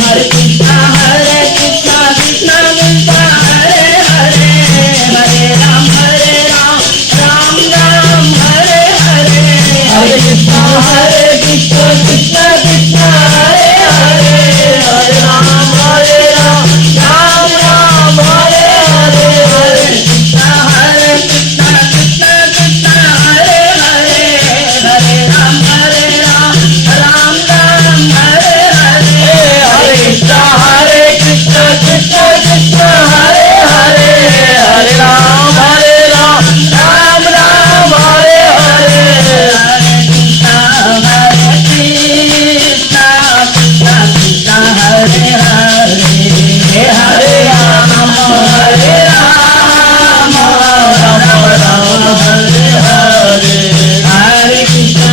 हरे कृष्णा कृष्णा कृष्णा हरे हरे, हरे राम राम राम हरे हरे, हरे कृष्णा कृष्णा कृष्णा हरे हरे, हरे राम राम राम हरे हरे, हरे कृष्णा कृष्णा कृष्णा हरे हरे, हरे राम राम राम हरे हरे, हरे कृष्णा कृष्णा कृष्णा हरे हरे, हरे राम राम राम हरे हरे, हरे कृष्णा कृष्णा कृष्णा हरे हरे, हरे राम राम राम हरे हरे, हरे कृष्णा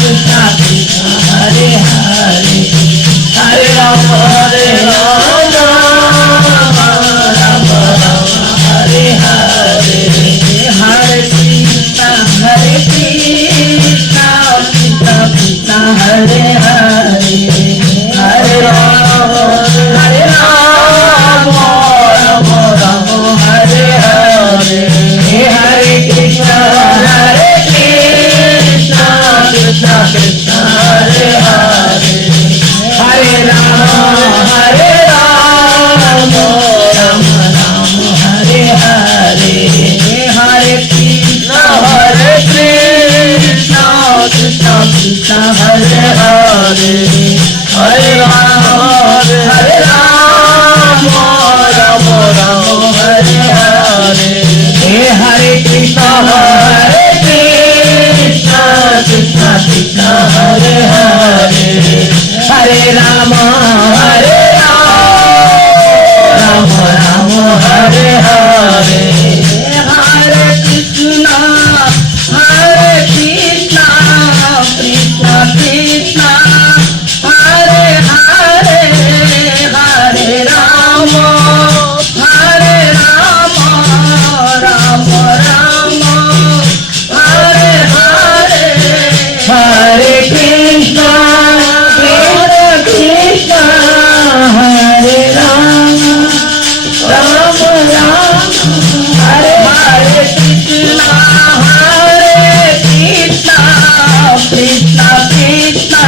कृष्णा कृष्णा हरे हरे, हरे राम राम राम हरे हरे, हरे कृष्णा कृष्णा कृष्णा हरे हरे, हरे राम राम हरे हरे, हरे कृष्णा कृष्णा कृष्णा हरे हरे, हरे राम राम राम हरे हरे, हरे कृष्णा कृष्णा कृष्णा हरे हरे, हरे राम राम हरे हरे, हरे कृष्णा कृष्णा कृष्णा हरे हरे, हरे राम राम हरे हरे, हरे कृष्णा कृष्णा कृष्णा हरे हरे, हरे राम राम राम हरे हरे, हरे कृष्णा कृष्णा हरे राम राम हरे हरे, कृष्णा कृष्णा कृष्णा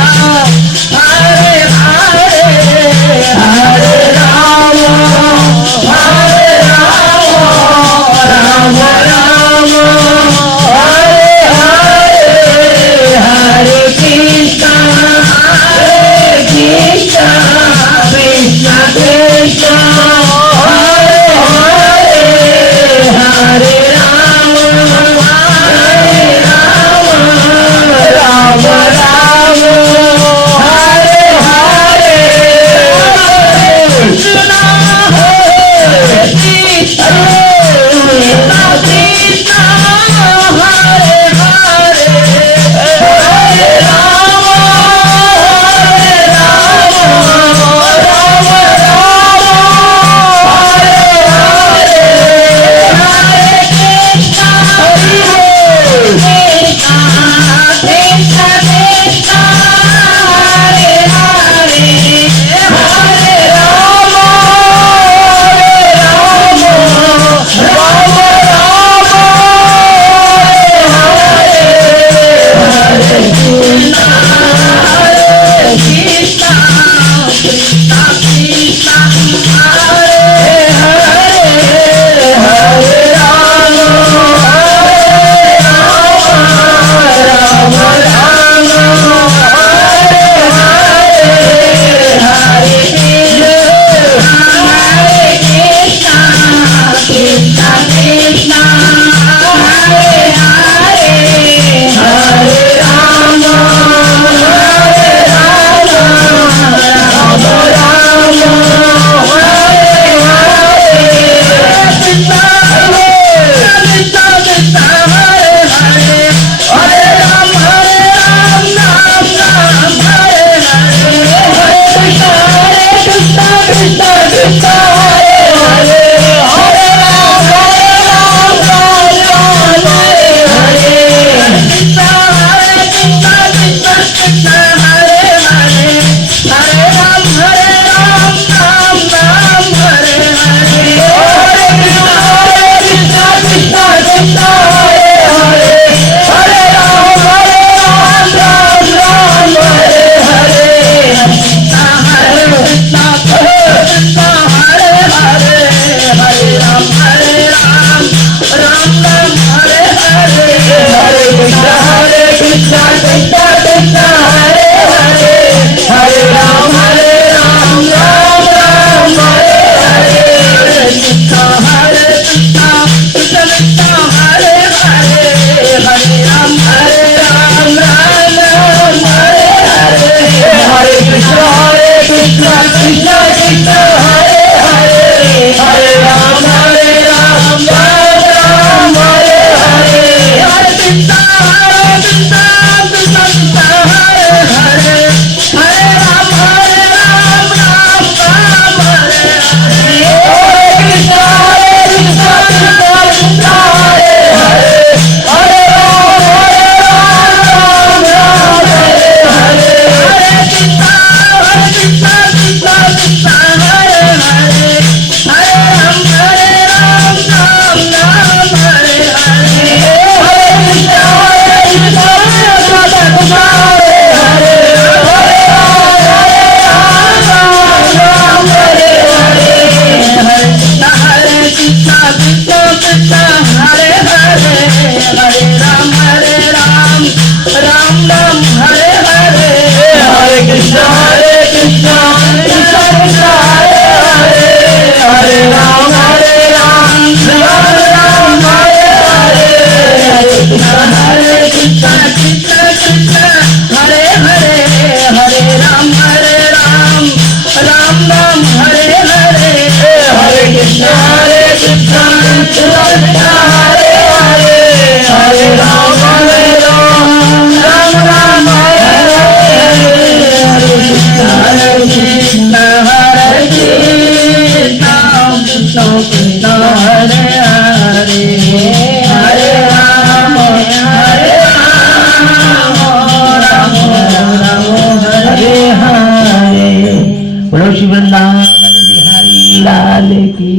श्री वृंदावन बिहारी लाल की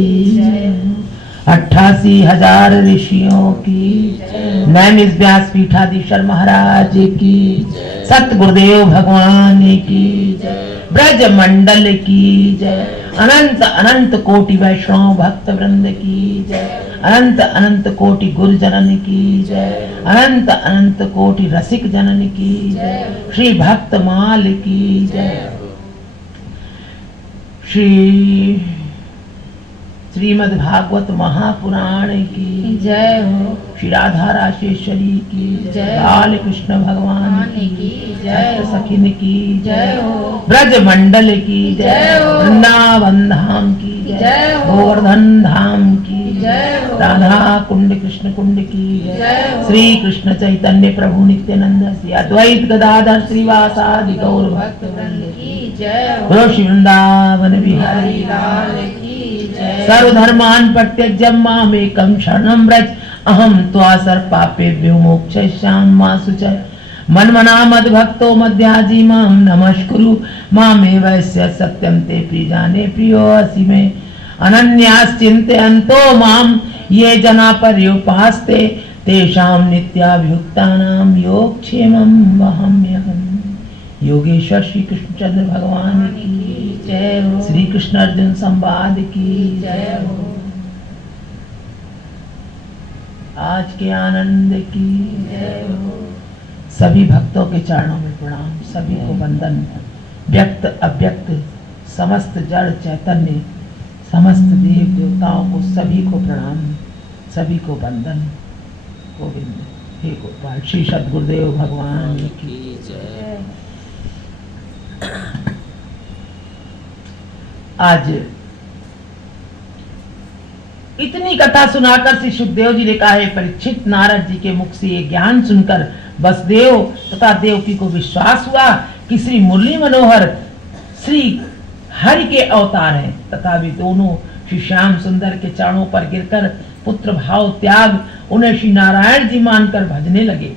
88,000 ऋषियों की, नैमिष व्यास पीठाधीश्वर महाराज की, सत गुरुदेव भगवान की, ब्रज मंडल की जय, अनंत अनंत कोटि वैष्णव भक्त वृंद की जय, अनंत अनंत कोटि गुरु जनन की जय, अनंत अनंत कोटि रसिक जनन की जय, श्री भक्त माल की जय, श्रीमद् भागवत महापुराण की जय हो, श्री राधा राजेश्वरी की जय, बाल कृष्ण भगवान की जय, सखिन की जय हो, ब्रज मंडल की जय हो, वृंदावन धाम की जय हो, गोवर्धन धाम की जय हो, राधा कुंड कृष्ण कुंड की जय हो, श्री कृष्ण चैतन्य प्रभु नित्यानंद श्री अद्वैत गदाधर श्रीवासादि गौर भक्त वृंद की जय हो, बोलो श्री वृंदावन बिहारी लाल की जय, सर्वधर्मान् परित्यज्य मामेकं शरणं व्रज अहं त्वा सर्वपापेभ्यो मोक्षयिष्यामि मा शुचः मन्मना मद्भक्तो मध्याजी मां नमस्कुरु मामे वैस्य सत्यं ते प्रियजाने प्रियोऽसि मे अनन्याश्चिन्तयन्तो मां ये जना पर्युपास्ते तेषां नित्याभियुक्तानां योगक्षेमं वहाम्यहम्। योगेश्वर श्री कृष्णचंद्र भगवान की जय हो, श्री कृष्ण अर्जुन संवाद की जय हो, आज के आनंद की जय हो, सभी भक्तों के चरणों में प्रणाम, सभी को वंदन, व्यक्त अव्यक्त समस्त जड़ चैतन्य समस्त देव देवताओं को सभी को प्रणाम, सभी को वंदन। गोविंद हे गोपाल श्री सद्गुरुदेव भगवान की जय। आज इतनी कथा सुनाकर श्री सुखदेव जी ने कहा है परीक्षित, नारद जी के मुख से ये ज्ञान सुनकर वसुदेव तथा देवकी को विश्वास हुआ कि श्री मुरली मनोहर श्री हरि के अवतार हैं तथा वे दोनों श्री श्याम सुंदर के चरणों पर गिरकर पुत्र भाव त्याग उन्हें श्री नारायण जी मानकर भजने लगे।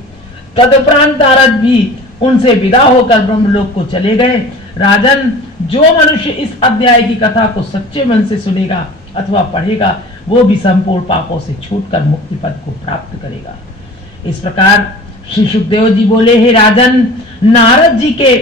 तदुपरांत नारद भी उनसे विदा होकर ब्रह्मलोक को चले गए। राजन, जो मनुष्य इस अध्याय की कथा को सच्चे मन से सुनेगा अथवा पढ़ेगा वो भी संपूर्ण पापों से छूटकर मुक्ति पद को प्राप्त करेगा। इस प्रकार श्री सुखदेव जी बोले, हे राजन, नारद जी के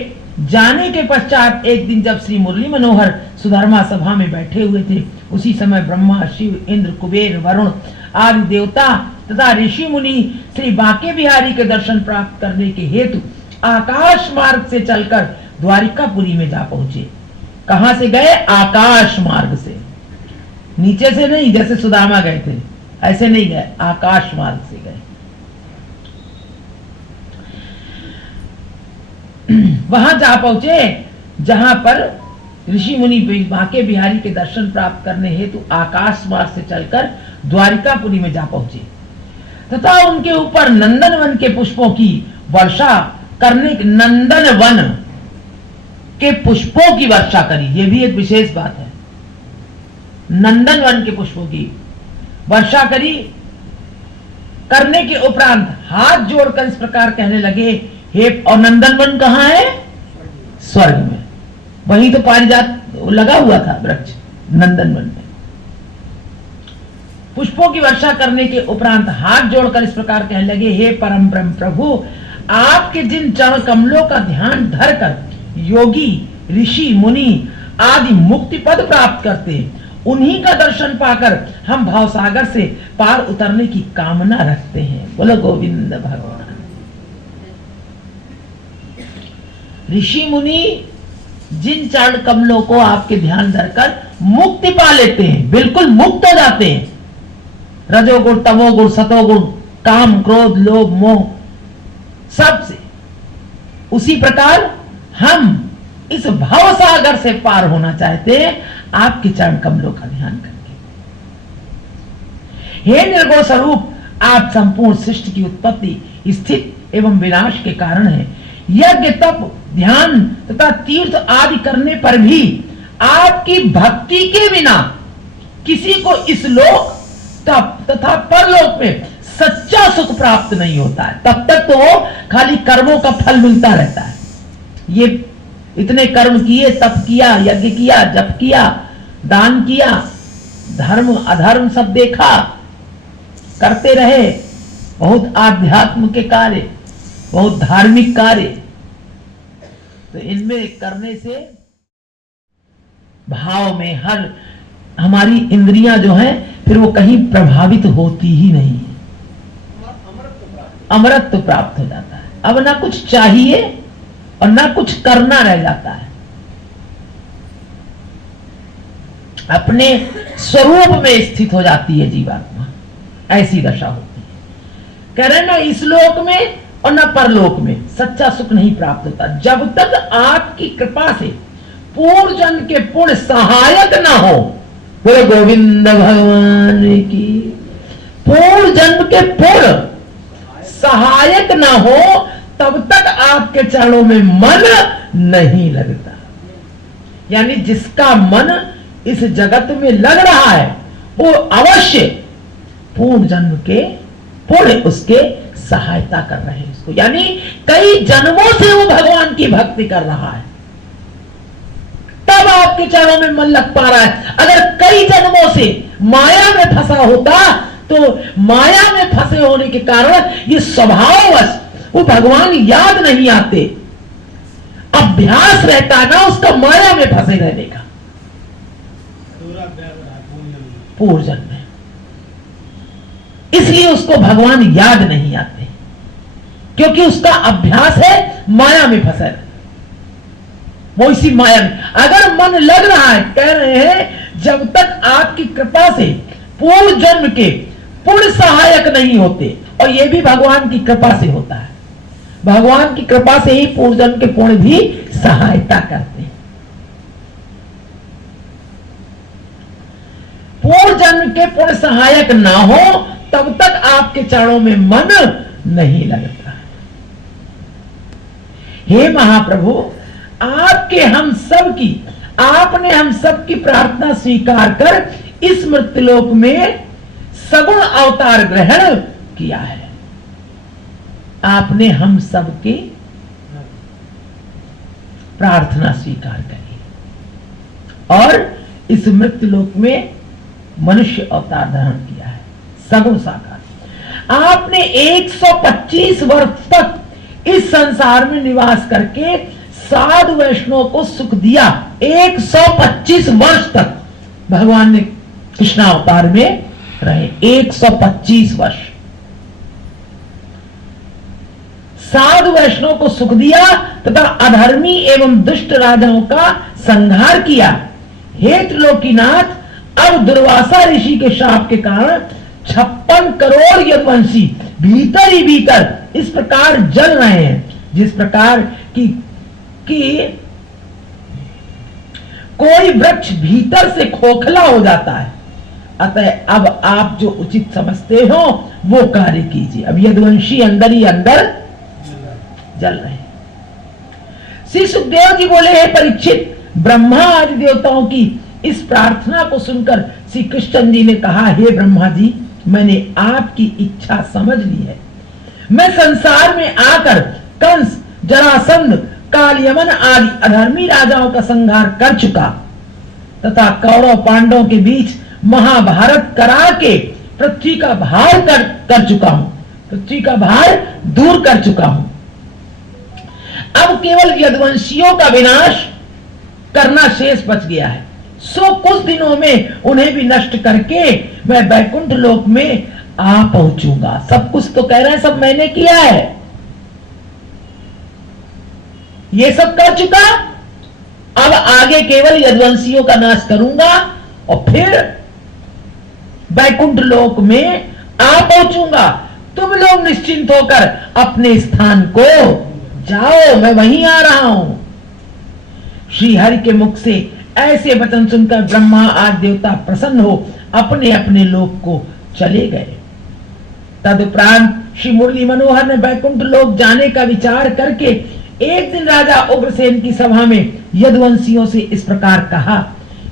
जाने के पश्चात एक दिन जब श्री मुरली मनोहर सुधर्मा सभा में बैठे हुए थे, उसी समय ब्रह्मा, शिव, इंद्र, कुबेर, वरुण आदि देवता तथा ऋषि मुनि श्री बांके बिहारी के दर्शन प्राप्त करने के हेतु आकाश मार्ग से चलकर द्वारिकापुरी में जा पहुंचे। कहां से गए? आकाश मार्ग से, नीचे से नहीं जैसे सुदामा गए थे, ऐसे नहीं गए, आकाश मार्ग से गए। वहां जा पहुंचे जहां पर ऋषि मुनि बांके बिहारी के दर्शन प्राप्त करने हेतु आकाश मार्ग से चलकर द्वारिकापुरी में जा पहुंचे तथा उनके ऊपर नंदन वन के पुष्पों की वर्षा करने, नंदन वन के पुष्पों की वर्षा करी। यह भी एक विशेष बात है, नंदन वन के पुष्पों की वर्षा करी। करने के उपरांत हाथ जोड़कर इस प्रकार कहने लगे, हे, और नंदन वन कहां है? स्वर्ग में। वहीं तो पारिजात लगा हुआ था वृक्ष, नंदन वन में। पुष्पों की वर्षा करने के उपरांत हाथ जोड़कर इस प्रकार कहने लगे, हे परम ब्रह्म प्रभु, आपके जिन चरण कमलों का ध्यान धरकर योगी, ऋषि, मुनि आदि मुक्ति पद प्राप्त करते हैं, उन्हीं का दर्शन पाकर हम भावसागर से पार उतरने की कामना रखते हैं। बोलो गोविंद भगवान। ऋषि मुनि जिन चरण कमलों को आपके ध्यान धरकर मुक्ति पा लेते हैं, बिल्कुल मुक्त हो जाते हैं, रजोगुण, तमोगुण, सतोगुण, काम, क्रोध, लोभ, मोह सबसे, उसी प्रकार हम इस भवसागर से पार होना चाहते हैं आपके चरण कमलों का ध्यान करके। हे निर्गुण स्वरूप, आप संपूर्ण सृष्टि की उत्पत्ति, स्थिति एवं विनाश के कारण हैं। यज्ञ, तप, ध्यान तथा तीर्थ आदि करने पर भी आपकी भक्ति के बिना किसी को इस लोक तथा परलोक में सच्चा सुख प्राप्त नहीं होता है। तब तक तो खाली कर्मों का फल मिलता रहता है। ये इतने कर्म किए, तप किया, यज्ञ किया, जप किया, दान किया, धर्म अधर्म सब देखा, करते रहे, बहुत आध्यात्म के कार्य, बहुत धार्मिक कार्य। तो इनमें करने से भाव में हर हमारी इंद्रियां जो हैं फिर वो कहीं प्रभावित होती ही नहीं है, अमरत्व प्राप्त हो जाता है। अब ना कुछ चाहिए और ना कुछ करना रह जाता है, अपने स्वरूप में स्थित हो जाती है जीवात्मा, ऐसी दशा होती है। कह रहे ना इस लोक में और ना परलोक में सच्चा सुख नहीं प्राप्त होता जब तक आपकी कृपा से पूर्व जन्म के पुण्य सहायक ना हो। बोले गोविंद भगवान की। पूर्व जन्म के पुण्य सहायक ना हो तब तक आपके चरणों में मन नहीं लगता। यानी जिसका मन इस जगत में लग रहा है वो अवश्य पूर्व जन्म के पुण्य उसके सहायता कर रहे हैं उसको, यानी कई जन्मों से वो भगवान की भक्ति कर रहा है, तब आपके चरणों में मन लग पा रहा है। अगर कई जन्मों से माया में फंसा होता तो माया में फंसे होने के कारण ये स्वभाववश वो भगवान याद नहीं आते, अभ्यास रहता ना उसका माया में फंसे रहने का पूर्व जन्म में, इसलिए उसको भगवान याद नहीं आते क्योंकि उसका अभ्यास है माया में फंसा है। वो इसी माया में अगर मन लग रहा है, कह रहे हैं जब तक आपकी कृपा से पूर्व जन्म के पुण्य सहायक नहीं होते, और ये भी भगवान की कृपा से होता है, भगवान की कृपा से ही पूर्व जन्म के पुण्य भी सहायता करते हैं। पूर्व जन्म के पुण्य सहायक ना हो तब तक आपके चरणों में मन नहीं लगता। हे महाप्रभु, आपके हम सब की आपने हम सब की प्रार्थना स्वीकार कर इस मृत्युलोक में सगुण अवतार ग्रहण किया है। आपने हम सब की प्रार्थना स्वीकार करी और इस मृत्युलोक में मनुष्य अवतार धारण किया है, सगुण साकार। आपने 125 वर्ष तक इस संसार में निवास करके साधु वैष्णव को सुख दिया। 125 वर्ष तक भगवान ने कृष्ण अवतार में रहे, 125 वर्ष साधु वैष्णव को सुख दिया तथा अधर्मी एवं दुष्ट राजाओं का संहार किया। हे त्रिलोकीनाथ, अब दुर्वासा ऋषि के शाप के कारण 56 करोड़ यदुवंशी भीतर ही भीतर इस प्रकार जल रहे हैं जिस प्रकार की कोई वृक्ष भीतर से खोखला हो जाता है। अतः अब आप जो उचित समझते हो वो कार्य कीजिए। अब यदुवंशी अंदर ही अंदर जल रहे हैं। श्री सुखदेव जी बोले, हे परीक्षित, ब्रह्मा आदि देवताओं की इस प्रार्थना को सुनकर श्री कृष्ण जी ने कहा, हे ब्रह्मा जी, मैंने आपकी इच्छा समझ ली है। मैं संसार में आकर कंस, जरासंध, कालयमन आदि अधर्मी राजाओं का संहार कर चुका तथा कौरव पांडवों के बीच महाभारत करा के पृथ्वी का भार कर चुका हूं, पृथ्वी का भार दूर कर चुका हूं। अब केवल यदुवंशियों का विनाश करना शेष बच गया है। सो कुछ दिनों में उन्हें भी नष्ट करके मैं बैकुंठ लोक में आ पहुंचूंगा। सब कुछ तो कह रहे हैं, सब मैंने किया है, ये सब कर चुका। अब आगे केवल यदुवंशियों का नाश करूंगा और फिर बैकुंठ लोक में आ पहुंचूंगा। तुम लोग निश्चिंत होकर अपने स्थान को जाओ, मैं वहीं आ रहा हूं। श्री हरि के मुख से ऐसे वचन सुनकर ब्रह्मा आदि देवता प्रसन्न हो अपने अपने लोक को चले गए। तदुपरांत श्री मुरली मनोहर ने बैकुंठ लोक जाने का विचार करके एक दिन राजा उग्रसेन की सभा में यदुवंशियों से इस प्रकार कहा,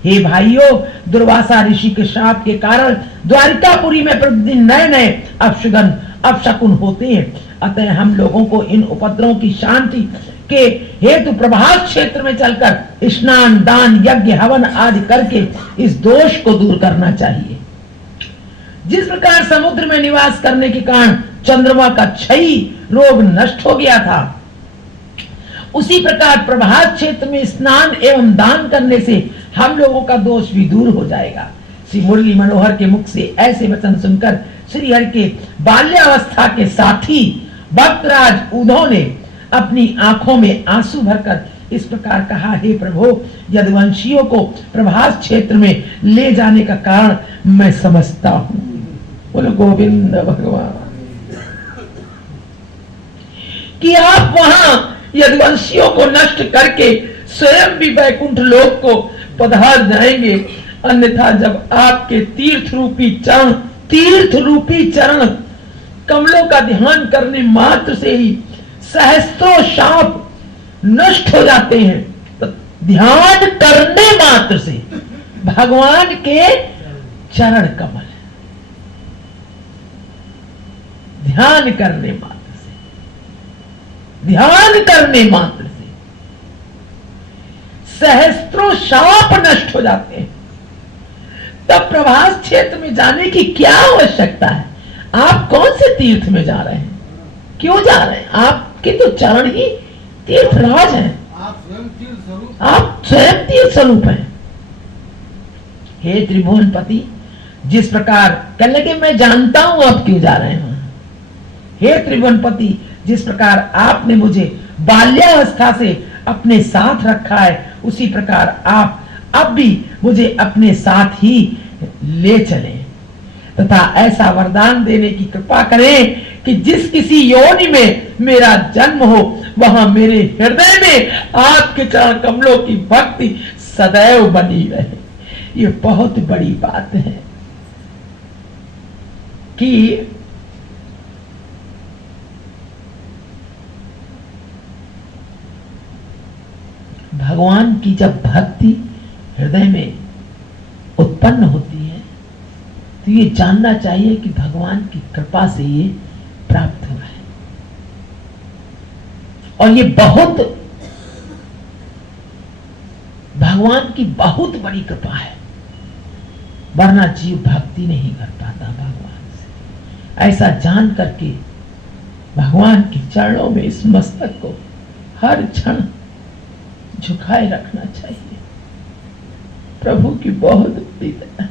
हे भाइयों, दुर्वासा ऋषि के शाप के कारण द्वारिकापुरी में प्रतिदिन नए नए अपशकुन होते हैं। अतः हम लोगों को इन उपद्रवों की शांति के हेतु प्रभास क्षेत्र में चलकर स्नान, दान, यज्ञ, हवन आदि करके इस दोष को दूर करना चाहिए। जिस प्रकार समुद्र में निवास करने के कारण चंद्रमा का क्षयी रोग नष्ट हो गया था, उसी प्रकार प्रभास क्षेत्र में स्नान एवं दान करने से हम लोगों का दोष भी दूर हो जाएगा। श्री मुरली मनोहर के मुख से ऐसे वचन सुनकर श्री हरि के बाल्यावस्था के साथी भक्तराज उद्धव ने अपनी आंखों में आंसू भरकर इस प्रकार कहा, हे प्रभु, यदुवंशियों को प्रभास क्षेत्र में ले जाने का कारण मैं समझता हूं। बोलो गोविंद भगवान, कि आप वहां यदुवंशियों को नष्ट करके स्वयं भी वैकुंठ लोक को पधार जाएंगे, अन्यथा जब आपके तीर्थ रूपी चरण कमलों का ध्यान करने मात्र से ही सहस्त्रों शाप नष्ट हो जाते हैं, तो ध्यान करने मात्र से भगवान के चरण कमल, ध्यान करने मात्र से सहस्त्रों शाप नष्ट हो जाते हैं। तब प्रभास क्षेत्र में जाने की क्या आवश्यकता है? आप कौन से तीर्थ में जा रहे हैं? क्यों जा रहे हैं? आपके तो चरण ही तीर्थराज हैं। आप स्वयं तीर्थ स्वरूप हैं। हे त्रिभुवन पति, जिस प्रकार कहने लगे मैं जानता हूं आप क्यों जा रहे हैं। हे त्रिभुवन पति, जिस प्रकार आपने मुझे बाल्यावस्था से अपने साथ रखा है, उसी प्रकार आप अब भी मुझे अपने साथ ही ले चलें तथा ऐसा वरदान देने की कृपा करें कि जिस किसी योनि में मेरा जन्म हो, वहां मेरे हृदय में आपके चरण कमलों की भक्ति सदैव बनी रहे। ये बहुत बड़ी बात है कि भगवान की जब भक्ति हृदय में उत्पन्न होती है तो ये जानना चाहिए कि भगवान की कृपा से ये प्राप्त हुआ है, और ये बहुत भगवान की बहुत बड़ी कृपा है, वरना जीव भक्ति नहीं कर पाता भगवान से। ऐसा जान करके भगवान के चरणों में इस मस्तक को हर क्षण झुकाए रखना चाहिए। प्रभु की बहुत बड़ी दया।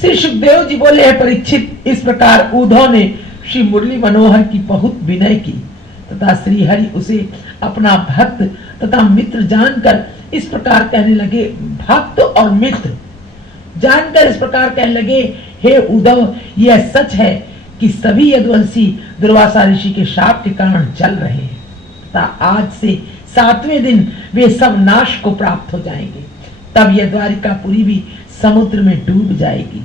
श्री सुखदेव जी बोले, है परीक्षित, इस प्रकार उद्धव ने श्री मुरली मनोहर की बहुत विनय की तथा श्री हरि उसे अपना भक्त तथा मित्र जानकर इस प्रकार कहने लगे। भक्त और मित्र जानकर इस प्रकार कहने लगे, हे उद्धव, यह सच है कि सभी यदुवंशी दुर्वासा ऋषि के शाप के कारण जल रहे हैं तथा आज से 7वें दिन वे सब नाश को प्राप्त हो जाएंगे। तब यह द्वारिकापुरी भी समुद्र में डूब जाएगी।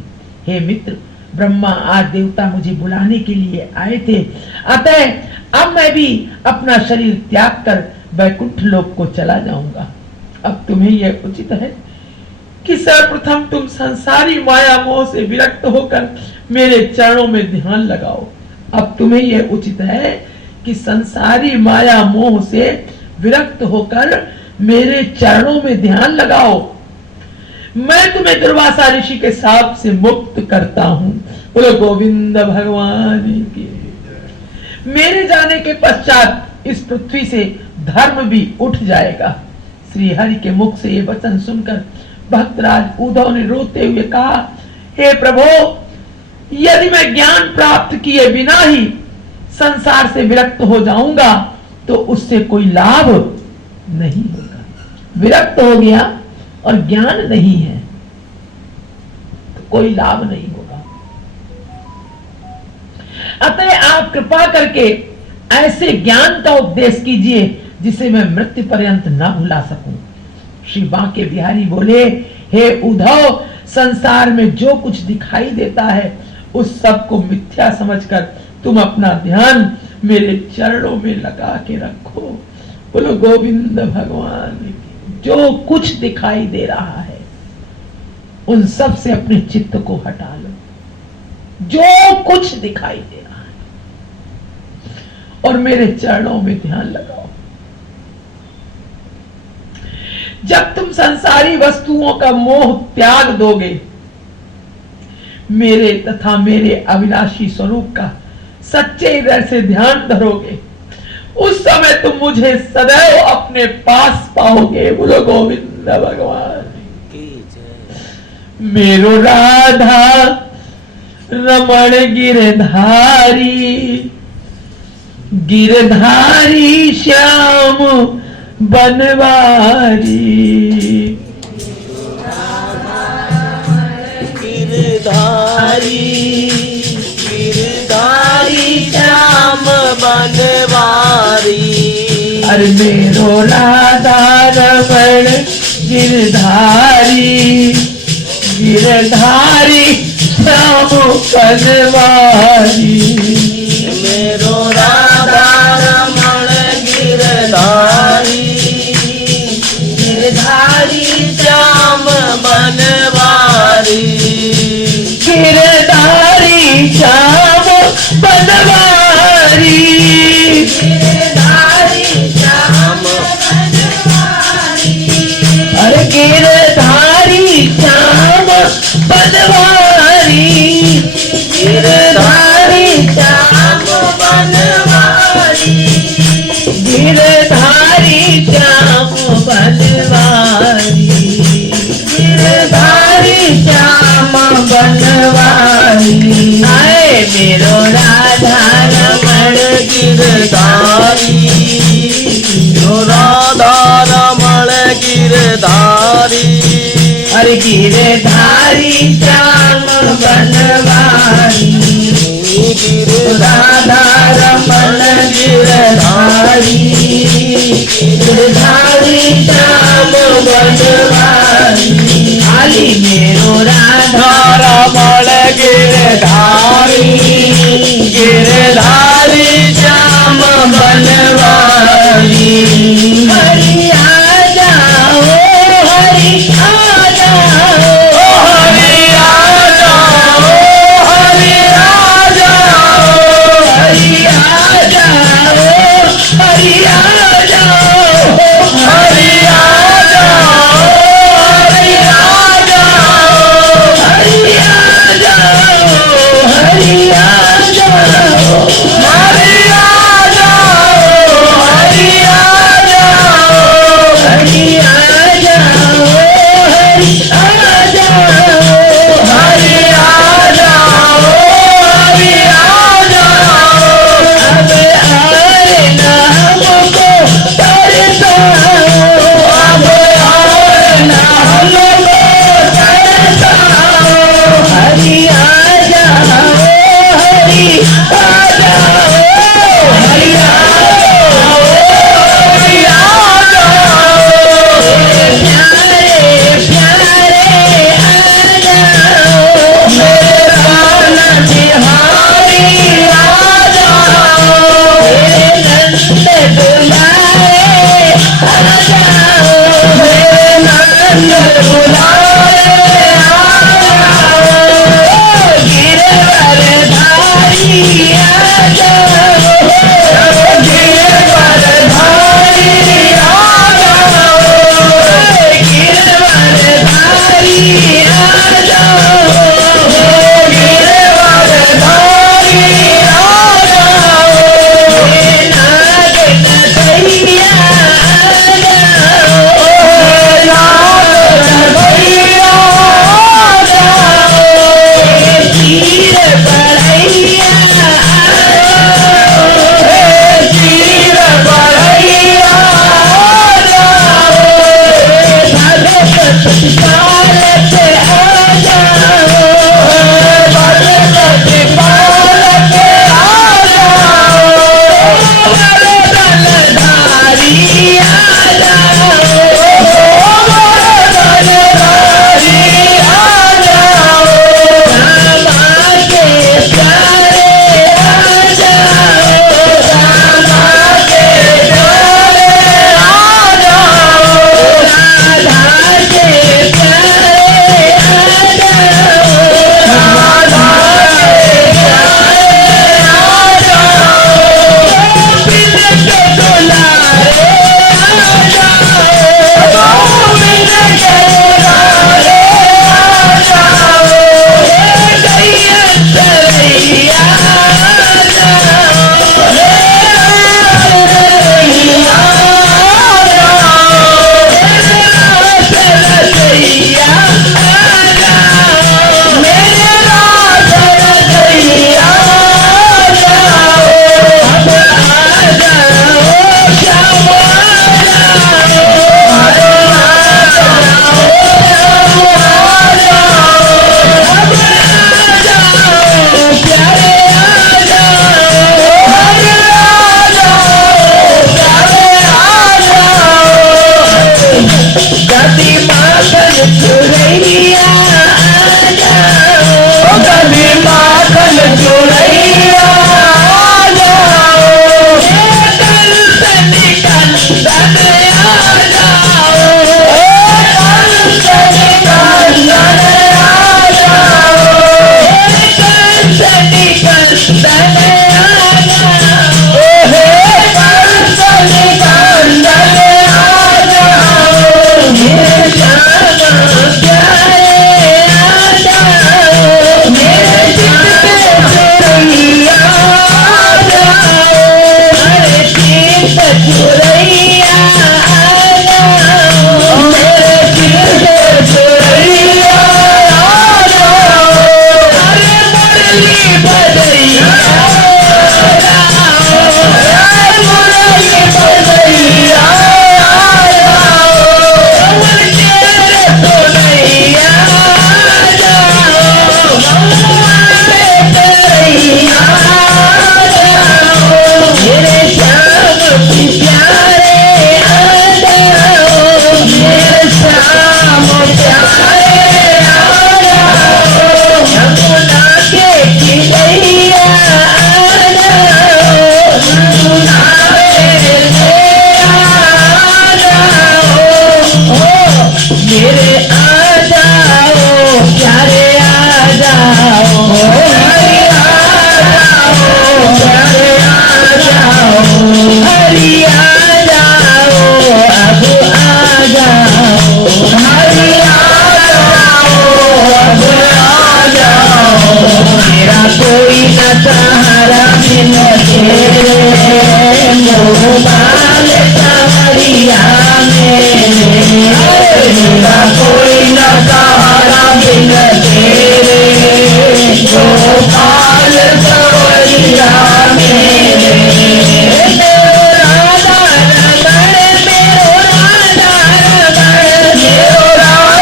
हे मित्र, ब्रह्मा आदि देवता मुझे बुलाने के लिए आए थे, अतः अब मैं भी अपना शरीर त्याग कर वैकुंठ लोक को चला जाऊंगा। अब तुम्हें यह उचित है कि सर्वप्रथम तुम संसारी माया मोह से विरक्त होकर मेरे चरणों में ध्यान लगाओ। अब तुम्हें यह उचित है कि संसारी माया मोह से विरक्त होकर मेरे चरणों में ध्यान लगाओ। मैं तुम्हें दुर्वासा ऋषि के शाप से मुक्त करता हूं। बोलो गोविंद भगवान की। मेरे जाने के पश्चात इस पृथ्वी से धर्म भी उठ जाएगा। श्री हरि के मुख से ये वचन सुनकर भक्तराज उद्धव ने रोते हुए कहा, हे प्रभु, यदि मैं ज्ञान प्राप्त किए बिना ही संसार से विरक्त हो जाऊंगा तो उससे कोई लाभ नहीं होगा। विरक्त हो गया और ज्ञान नहीं है तो कोई लाभ नहीं होगा। अतः आप कृपा करके ऐसे ज्ञान का उपदेश कीजिए जिसे मैं मृत्यु पर्यंत न भुला सकूं। श्री बांके बिहारी बोले, हे उद्धव, संसार में जो कुछ दिखाई देता है उस सब को मिथ्या समझकर तुम अपना ध्यान मेरे चरणों में लगा के रखो। बोलो गोविंद भगवान। जो कुछ दिखाई दे रहा है उन सब से अपने चित्त को हटा लो। जो कुछ दिखाई दे रहा है और मेरे चरणों में ध्यान लगाओ। जब तुम संसारी वस्तुओं का मोह त्याग दोगे, मेरे तथा मेरे अविनाशी स्वरूप का सच्चे हृदय से ध्यान धरोगे, उस समय तुम मुझे सदैव अपने पास पाओगे। बोलो गोविंद भगवान की जय। मेरो राधा रमण गिरधारी, गिरधारी श्याम बनवारी। गिरधारी गिरधारी श्याम बनवारी। अरे मेरो राधा रमण गिरधारी, गिरधारी श्याम बनवारी। मेरो राधा रमण गिरधारी, गिरधारी श्याम बनवारी। गिरधारी श्याम बनवारी, गिरधारी श्याम बनवारी। अरे गिरधारी श्याम बनवारी, गिरधारी श्याम बनवारी। गिरधारी श्याम बनवारी, गिरधारी श्याम बनवारी। आए मेरो राधा रमण गिरधारी, मेरो राधा रमण गिरधारी। अरे गिरधारी श्याम बनवारी, राधा रमण गिरधारी, गिरधारी श्याम बनवारी। आली मेरो राधा रमण गिरधारी, गिरधारी श्याम बनवारी। हरि आ जाओ, हरि आ जाओ, हरि आ जाओ, हरि आ जाओ, हरि आ जाओ, हरि आ जाओ, हरि आ जाओ, हरि आ जाओ। हरि आ जाओ, हरि आ जाओ। बिन तेरे गोपाल सांवरिया मेरे मेरा कोई न सहारा बिन तेरे गोपाल सांवरिया मेरे राधा रमण मेरो राधा रमण मेरो राधा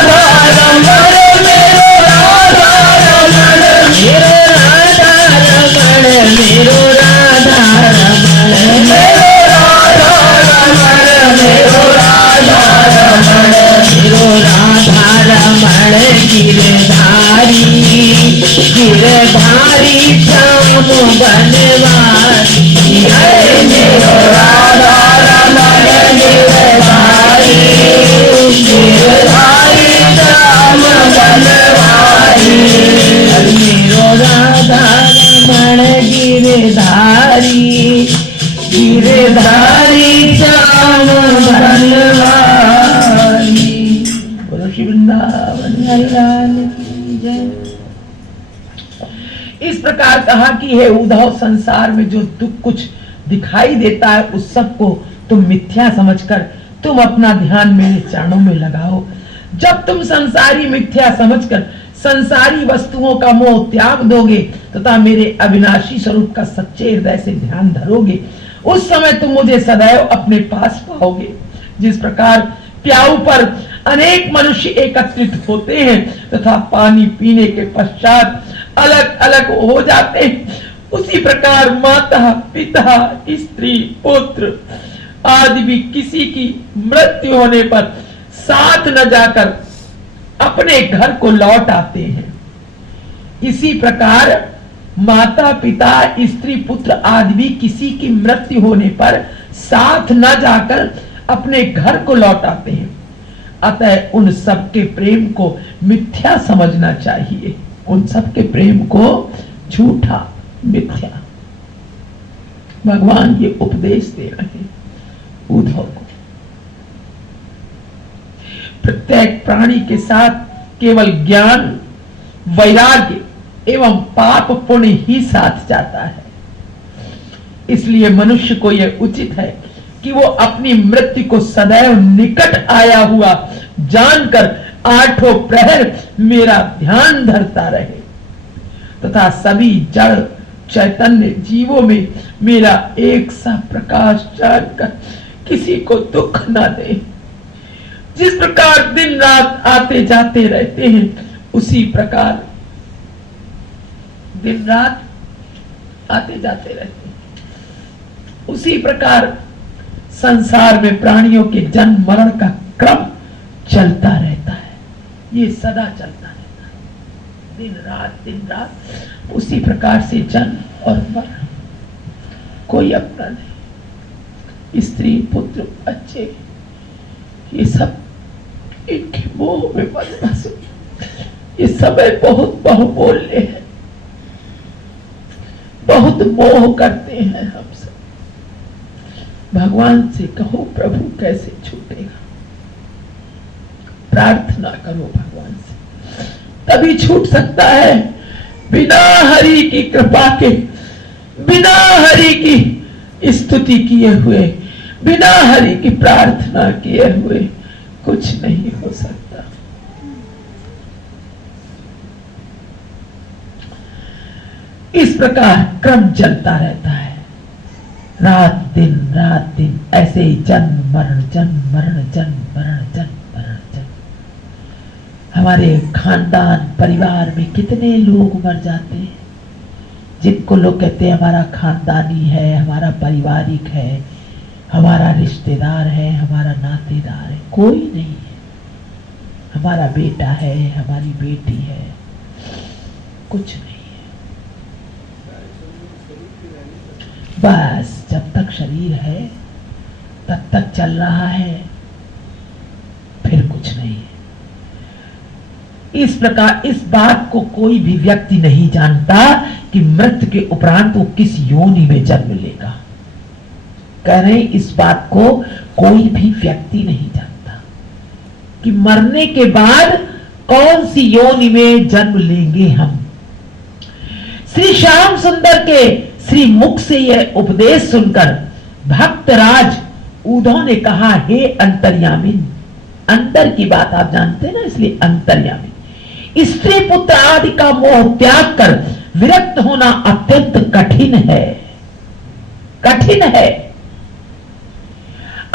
रमण मेरो राधा रमण मेरो राधा रमण मेरो राधा रमण मेरो राधा रमण मेरो राधा रमण मेरो राधा रमण गिरधारी गिरधारी श्याम बनवारी मेरो राधा रमण गिरधारी गिरधारी श्याम बनवारी मेरो राधा रमण गिरधारी गिरधारी श्याम बनवारी। बोलो श्री वृंदावन लाल की जय। इस प्रकार कहा कि हे उद्धव, संसार में जो दुख कुछ दिखाई देता है उस सब को तुम मिथ्या समझकर तुम अपना ध्यान मेरे चरणों में लगाओ। जब तुम संसारी मिथ्या समझकर संसारी वस्तुओं का मोह त्याग दोगे तथा मेरे अविनाशी स्वरूप का सच्चे हृदय से ध्यान धरोगे, उस समय तुम मुझे सदैव अपने पास पाओगे। जिस प्रकार प्याऊ पर अनेक मनुष्य एकत्रित होते हैं तथा पानी पीने के पश्चात अलग अलग हो जाते हैं, उसी प्रकार माता पिता स्त्री पुत्र आदि भी किसी की मृत्यु होने पर साथ न जाकर अपने घर को लौट आते हैं। इसी प्रकार माता पिता स्त्री पुत्र आदि भी किसी की मृत्यु होने पर साथ न जाकर अपने घर को लौट आते हैं। अतः उन सबके प्रेम को मिथ्या समझना चाहिए, उन सबके प्रेम को झूठा मिथ्या। भगवान ये उपदेश दे रहे हैं उद्धव को। प्रत्येक प्राणी के साथ केवल ज्ञान वैराग्य एवं पाप पुण्य ही साथ जाता है। इसलिए मनुष्य को यह उचित है कि वो अपनी मृत्यु को सदैव निकट आया हुआ जानकर आठों प्रहर मेरा ध्यान धरता रहे तथा सभी जड़ चैतन्य जीवों में मेरा एक सा प्रकाश जानकर किसी को दुख न दे। जिस प्रकार दिन रात आते जाते रहते हैं, उसी प्रकार दिन रात आते जाते रहते हैं, उसी प्रकार संसार में प्राणियों के जन्म मरण का क्रम चलता रहता है। ये सदा चलता रहता है, दिन रात उसी प्रकार से जन्म और मरण, कोई अपना नहीं। स्त्री पुत्र बच्चे ये सब इनके मोह में मत फंसो। ये समय बहुत बहुमूल्य है, बहुत मोह करते हैं हम सब। भगवान से कहो प्रभु कैसे छूटेगा, प्रार्थना करो भगवान से, तभी छूट सकता है। बिना हरि की कृपा के, बिना हरि की स्तुति किए हुए, बिना हरि की प्रार्थना किए हुए कुछ नहीं हो सकता। इस प्रकार क्रम चलता रहता है, रात दिन ऐसे ही जन्म मरण जन्म मरण जन्म मरण जन्म मरण जन्म। हमारे खानदान परिवार में कितने लोग मर जाते हैं जिनको लोग कहते हैं हमारा खानदानी है, हमारा पारिवारिक है, हमारा रिश्तेदार है, हमारा नातेदार है। कोई नहीं है, हमारा बेटा है, हमारी बेटी है, कुछ नहीं है। बस जब तक शरीर है तब तक चल रहा है, फिर कुछ नहीं है। इस प्रकार इस बात को कोई भी व्यक्ति नहीं जानता कि मृत्यु के उपरांत वो किस योनि में जन्म लेगा। कह रहे इस बात को कोई भी व्यक्ति नहीं जानता कि मरने के बाद कौन सी योनि में जन्म लेंगे हम। श्री श्याम सुंदर के श्री मुख से यह उपदेश सुनकर भक्तराज उद्धव ने कहा, हे अंतर्यामिन, अंदर की बात आप जानते हैं ना, इसलिए अंतर्यामी, स्त्री पुत्र आदि का मोह त्याग कर विरक्त होना अत्यंत कठिन है, कठिन है।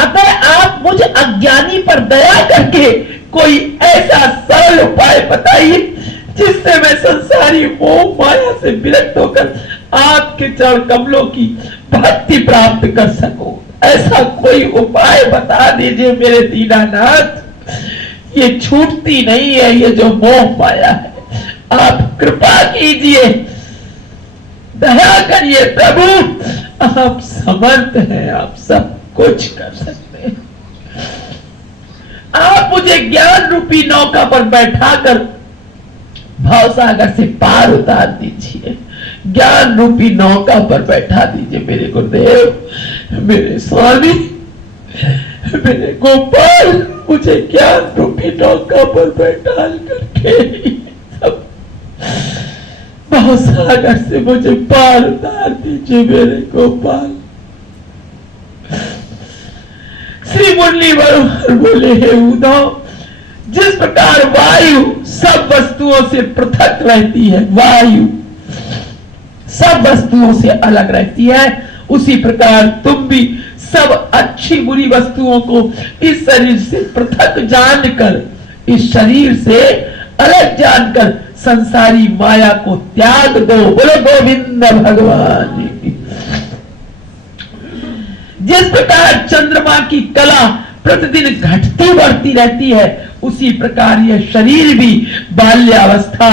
अगर आप मुझ अज्ञानी पर दया करके कोई ऐसा सरल उपाय बताइए जिससे मैं संसारी मोह माया से विरक्त होकर आपके चरण कमलों की भक्ति प्राप्त कर सकूं, ऐसा कोई उपाय बता दीजिए मेरे दीनानाथ। ये छूटती नहीं है, ये जो मोह माया है, आप कृपा कीजिए, दया करिए प्रभु, आप समर्थ हैं, आप सब कुछ कर सकते हैं। आप मुझे ज्ञान रूपी नौका पर बैठाकर भवसागर से पार उतार दीजिए, ज्ञान रूपी नौका पर बैठा दीजिए मेरे गुरुदेव, मेरे स्वामी, मेरे गोपाल, मुझे ज्ञान रूपी नौका पर बैठा करके सब भवसागर से मुझे पार उतार दीजिए मेरे गोपाल। श्री मुरली मनोहर बोले, हे उद्धव, जिस प्रकार वायु सब वस्तुओं से पृथक रहती है, वायु सब वस्तुओं से अलग रहती है, उसी प्रकार तुम भी सब अच्छी बुरी वस्तुओं को इस शरीर से पृथक जानकर, इस शरीर से अलग जानकर संसारी माया को त्याग दो। बोलो गोविंद भगवान जी। जिस प्रकार चंद्रमा की कला प्रतिदिन घटती बढ़ती रहती है, उसी प्रकार यह शरीर भी बाल्यावस्था,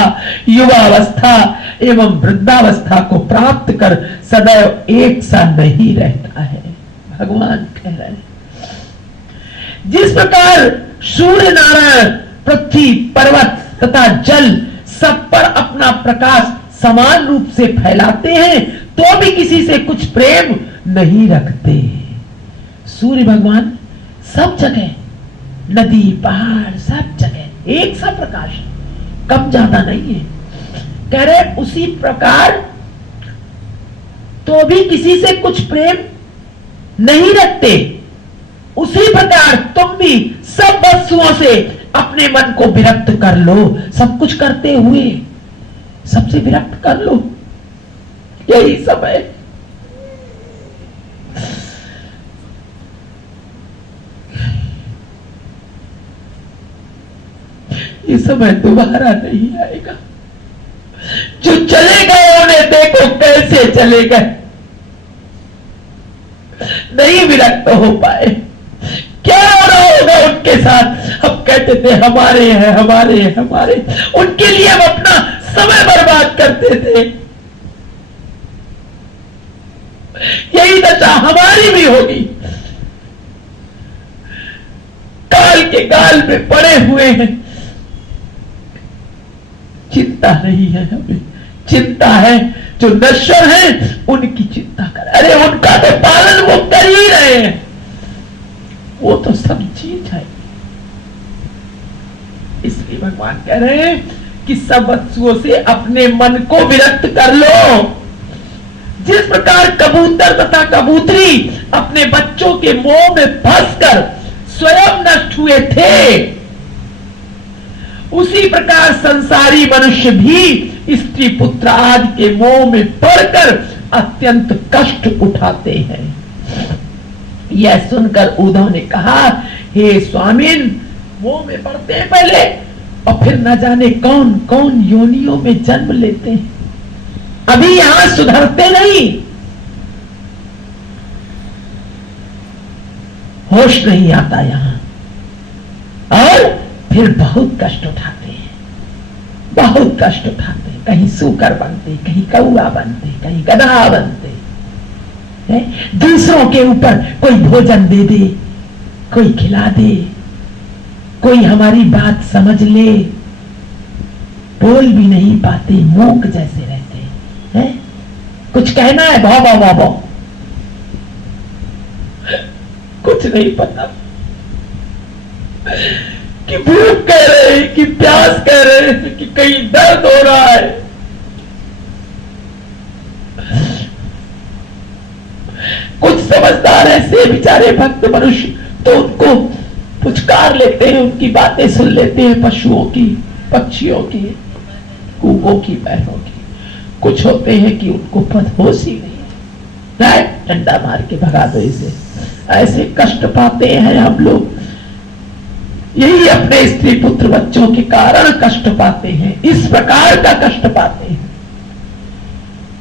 युवावस्था एवं वृद्धावस्था को प्राप्त कर सदैव एक सा नहीं रहता है। भगवान कह रहे हैं, जिस प्रकार सूर्य नारायण पृथ्वी, पर्वत तथा जल सब पर अपना प्रकाश समान रूप से फैलाते हैं, तो भी किसी से कुछ प्रेम नहीं रखते। सूर्य भगवान सब जगह, नदी पहाड़ सब जगह एक सा प्रकाश, कम ज्यादा नहीं है। कह रहे उसी प्रकार तो भी किसी से कुछ प्रेम नहीं रखते, उसी प्रकार तुम भी सब वस्तुओं से अपने मन को विरक्त कर लो। सब कुछ करते हुए सबसे विरक्त कर लो, यही समय। ये समय दोबारा नहीं आएगा। जो चले गए उन्हें देखो कैसे चले गए, नहीं विरक्त हो पाए। क्या हो रहा होगा उनके साथ? हम कहते थे हमारे हैं, हमारे हैं, हमारे, उनके लिए हम अपना समय बर्बाद करते थे। यही दशा हमारी भी होगी। काल के गाल में पड़े हुए हैं, चिंता नहीं है हमें, चिंता है जो नश्वर है उनकी चिंता कर। अरे उनका तो पालन वो कर ही रहे हैं, वो तो सब चीज है। इसलिए भगवान कह रहे हैं कि सब वस्तुओं से अपने मन को विरक्त कर लो। जिस प्रकार कबूतर तथा कबूतरी अपने बच्चों के मोह में फंसकर स्वयं नष्ट हुए थे, उसी प्रकार संसारी मनुष्य भी स्त्री पुत्र आदि के मोह में पड़कर अत्यंत कष्ट उठाते हैं। यह सुनकर उद्धव ने कहा, हे स्वामिन, मोह में पड़ते हैं पहले और फिर न जाने कौन कौन योनियों में जन्म लेते हैं, अभी यहां सुधरते नहीं, होश नहीं आता यहां, और फिर बहुत कष्ट उठाते हैं, बहुत कष्ट उठाते हैं। कहीं सूकर बनते, कहीं कौआ बनते, कहीं गधा बनते हैं। दूसरों के ऊपर कोई भोजन दे दे, कोई खिला दे, कोई हमारी बात समझ ले, बोल भी नहीं पाते, मूक जैसे रहते हैं। कुछ कहना है भाव भाव भाव भाव, कुछ नहीं पता कि भूख कह रहे हैं कि प्यास कह रहे हैं कि कहीं दर्द हो रहा है। कुछ समझदार ऐसे बेचारे भक्त मनुष्य तो उनको पुचकार लेते हैं, उनकी बातें सुन लेते हैं, पशुओं की, पक्षियों की, कूकों की, बहनों की। कुछ होते हैं कि उनको पदहोश ही नहीं है, डंडा मार के भगा दो इसे। ऐसे कष्ट पाते हैं हम लोग, यही अपने स्त्री पुत्र बच्चों के कारण कष्ट पाते हैं, इस प्रकार का कष्ट पाते हैं,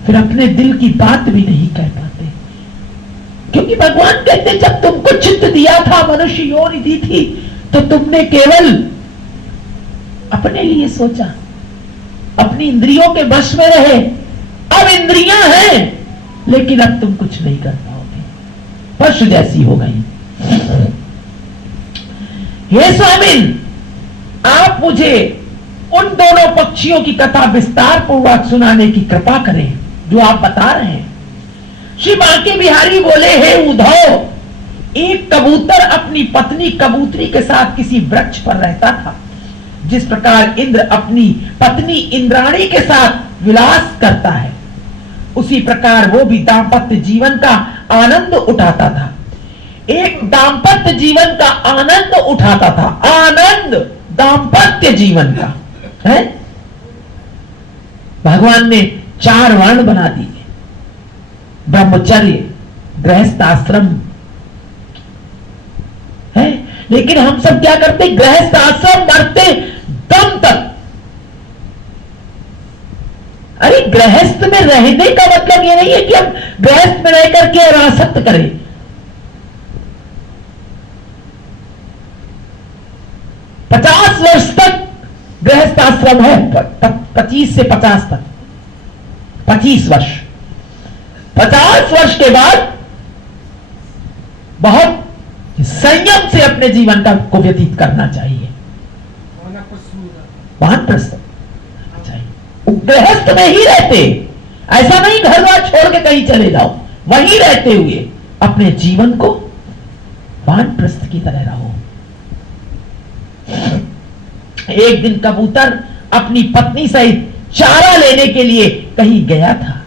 फिर अपने दिल की बात भी नहीं कह पाते। क्योंकि भगवान कहते जब तुमको चित्त दिया था, मनुष्य योनि दी थी, तो तुमने केवल अपने लिए सोचा, अपनी इंद्रियों के वश में रहे। अब इंद्रियां हैं लेकिन अब तुम कुछ नहीं कर पाओगे, पशु जैसी हो गई। हे स्वामिन, आप मुझे उन दोनों पक्षियों की कथा विस्तार पूर्वक सुनाने की कृपा करें जो आप बता रहे हैं। श्री बांके बिहारी बोले, हे उद्धव, एक कबूतर अपनी पत्नी कबूतरी के साथ किसी वृक्ष पर रहता था। जिस प्रकार इंद्र अपनी पत्नी इंद्राणी के साथ विलास करता है, उसी प्रकार वो भी दाम्पत्य जीवन का आनंद उठाता था। एक दाम्पत्य जीवन का आनंद उठाता था, आनंद दाम्पत्य जीवन का है। भगवान ने 4 वर्ण बना दिए, ब्रह्मचर्य, गृहस्थ आश्रम है। लेकिन हम सब क्या करते, गृहस्थ आश्रम मरते दम तक। अरे गृहस्थ में रहने का मतलब ये नहीं है कि हम गृहस्थ में रह करके अरासक्त करें। पचास वर्ष तक गृहस्थ आश्रम है, 25 से 50 तक, 25 वर्ष। 50 वर्ष के बाद बहुत संयम से अपने जीवन को व्यतीत करना चाहिए। वानप्रस्थ चाहिए, गृहस्थ में ही रहते, ऐसा नहीं घर द्वार छोड़ के कहीं चले जाओ, वहीं रहते हुए अपने जीवन को वानप्रस्थ की तरह रहो। एक दिन कबूतर अपनी पत्नी सहित चारा लेने के लिए कहीं गया था।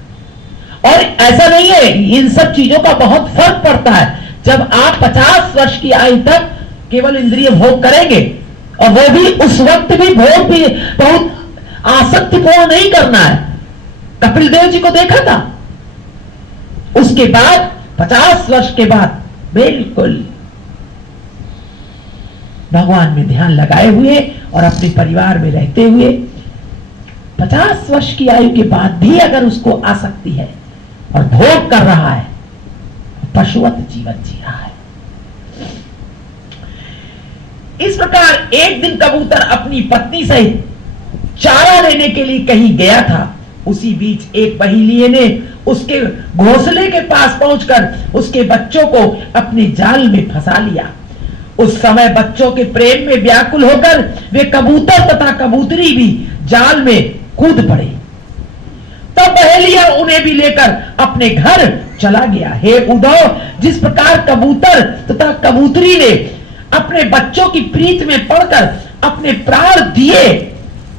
और ऐसा नहीं है, इन सब चीजों का बहुत फर्क पड़ता है। जब आप 50 वर्ष की आयु तक केवल इंद्रिय भोग करेंगे, और वो भी उस वक्त भी भोग भी बहुत आसक्तिपूर्ण नहीं करना है। कपिल देव जी को देखा था, उसके बाद 50 वर्ष के बाद बिल्कुल भगवान में ध्यान लगाए हुए और अपने परिवार में रहते हुए 50 वर्ष की आयु के बाद भी अगर उसको आसक्ति है और भोग कर रहा है, पशुवत जीवन जी रहा है। इस प्रकार एक दिन कबूतर अपनी पत्नी सहित चारा लेने के लिए कहीं गया था। उसी बीच एक पहेलिये ने उसके घोंसले के पास पहुंचकर उसके बच्चों को अपने जाल में फंसा लिया। उस समय बच्चों के प्रेम में व्याकुल होकर वे कबूतर तथा कबूतरी भी जाल में कूद पड़े। तब पहेलिया उन्हें भी लेकर अपने घर चला गया। हे उद्धव, जिस प्रकार कबूतर तथा कबूतरी ने अपने बच्चों की प्रीत में पड़कर अपने प्राण दिए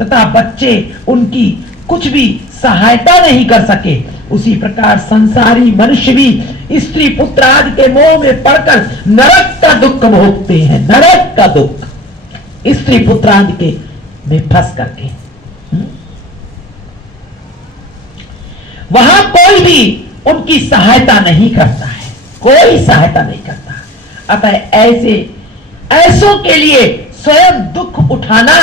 तथा बच्चे उनकी कुछ भी सहायता नहीं कर सके, उसी प्रकार संसारी मनुष्य भी स्त्री पुत्र आदि के मोह में पड़कर नरक का दुख भोगते हैं। नरक का दुख स्त्री पुत्र आदि के में फंस करके। वहां कोई भी उनकी सहायता नहीं करता है, कोई सहायता नहीं करता। अतः ऐसों के लिए स्वयं दुख उठाना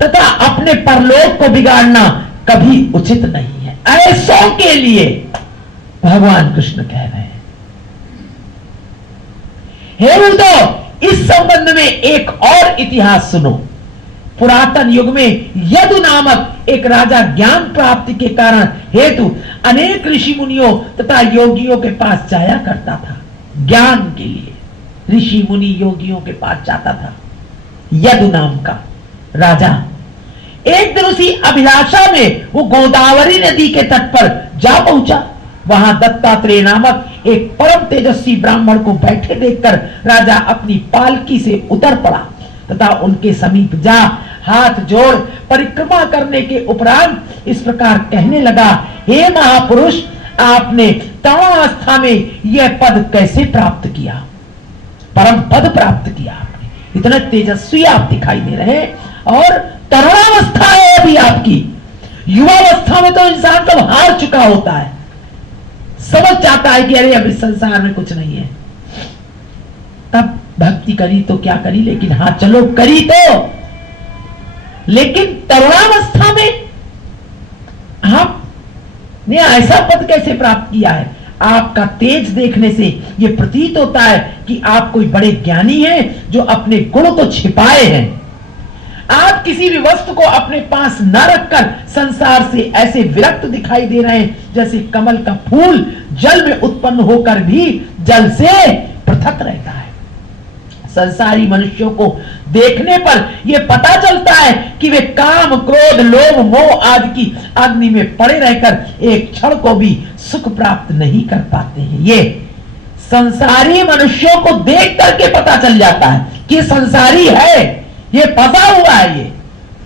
तथा अपने परलोक को बिगाड़ना कभी उचित नहीं है। ऐसों के लिए भगवान कृष्ण कह रहे हैं। हे उद्धव, इस संबंध में एक और इतिहास सुनो। पुरातन युग में यदु नामक एक राजा ज्ञान प्राप्ति के कारण हेतु अनेक ऋषि मुनियों तथा योगियों के पास जाया करता था। ज्ञान के लिए ऋषि मुनि योगियों के पास जाता था। यदु नाम का राजा एक दिन उसी अभिलाषा में वो गोदावरी नदी के तट पर जा पहुंचा। वहां दत्तात्रेय नामक एक परम तेजस्वी ब्राह्मण को बैठे देखकर राजा अपनी पालकी से उतर पड़ा तथा उनके समीप जा हाथ जोड़ परिक्रमा करने के उपरांत इस प्रकार कहने लगा, हे महापुरुष, आपने तरुणावस्था में यह पद कैसे प्राप्त किया, परम पद प्राप्त किया आपने, इतने तेजस्वी आप दिखाई दे रहे हैं। और तरुणावस्था है अभी आपकी, युवावस्था में तो इंसान तो हार चुका होता है, समझ जाता है कि अरे अभी संसार में कुछ नहीं है, तब भक्ति करी तो क्या करी, लेकिन हाँ चलो करी तो। लेकिन तरुणावस्था में आपने ऐसा पद कैसे प्राप्त किया है? आपका तेज देखने से यह प्रतीत होता है कि आप कोई बड़े ज्ञानी हैं जो अपने गुण को छिपाए हैं। आप किसी भी वस्तु को अपने पास न रखकर संसार से ऐसे विरक्त दिखाई दे रहे हैं जैसे कमल का फूल जल में उत्पन्न होकर भी जल से पृथक रहता है। संसारी मनुष्यों को देखने पर यह पता चलता है कि वे काम, क्रोध, लोभ, मोह आदि की अग्नि में पड़े रहकर एक क्षण को भी सुख प्राप्त नहीं कर पाते हैं। ये संसारी मनुष्यों को देख करके पता चल जाता है कि संसारी है, ये फंसा हुआ है। ये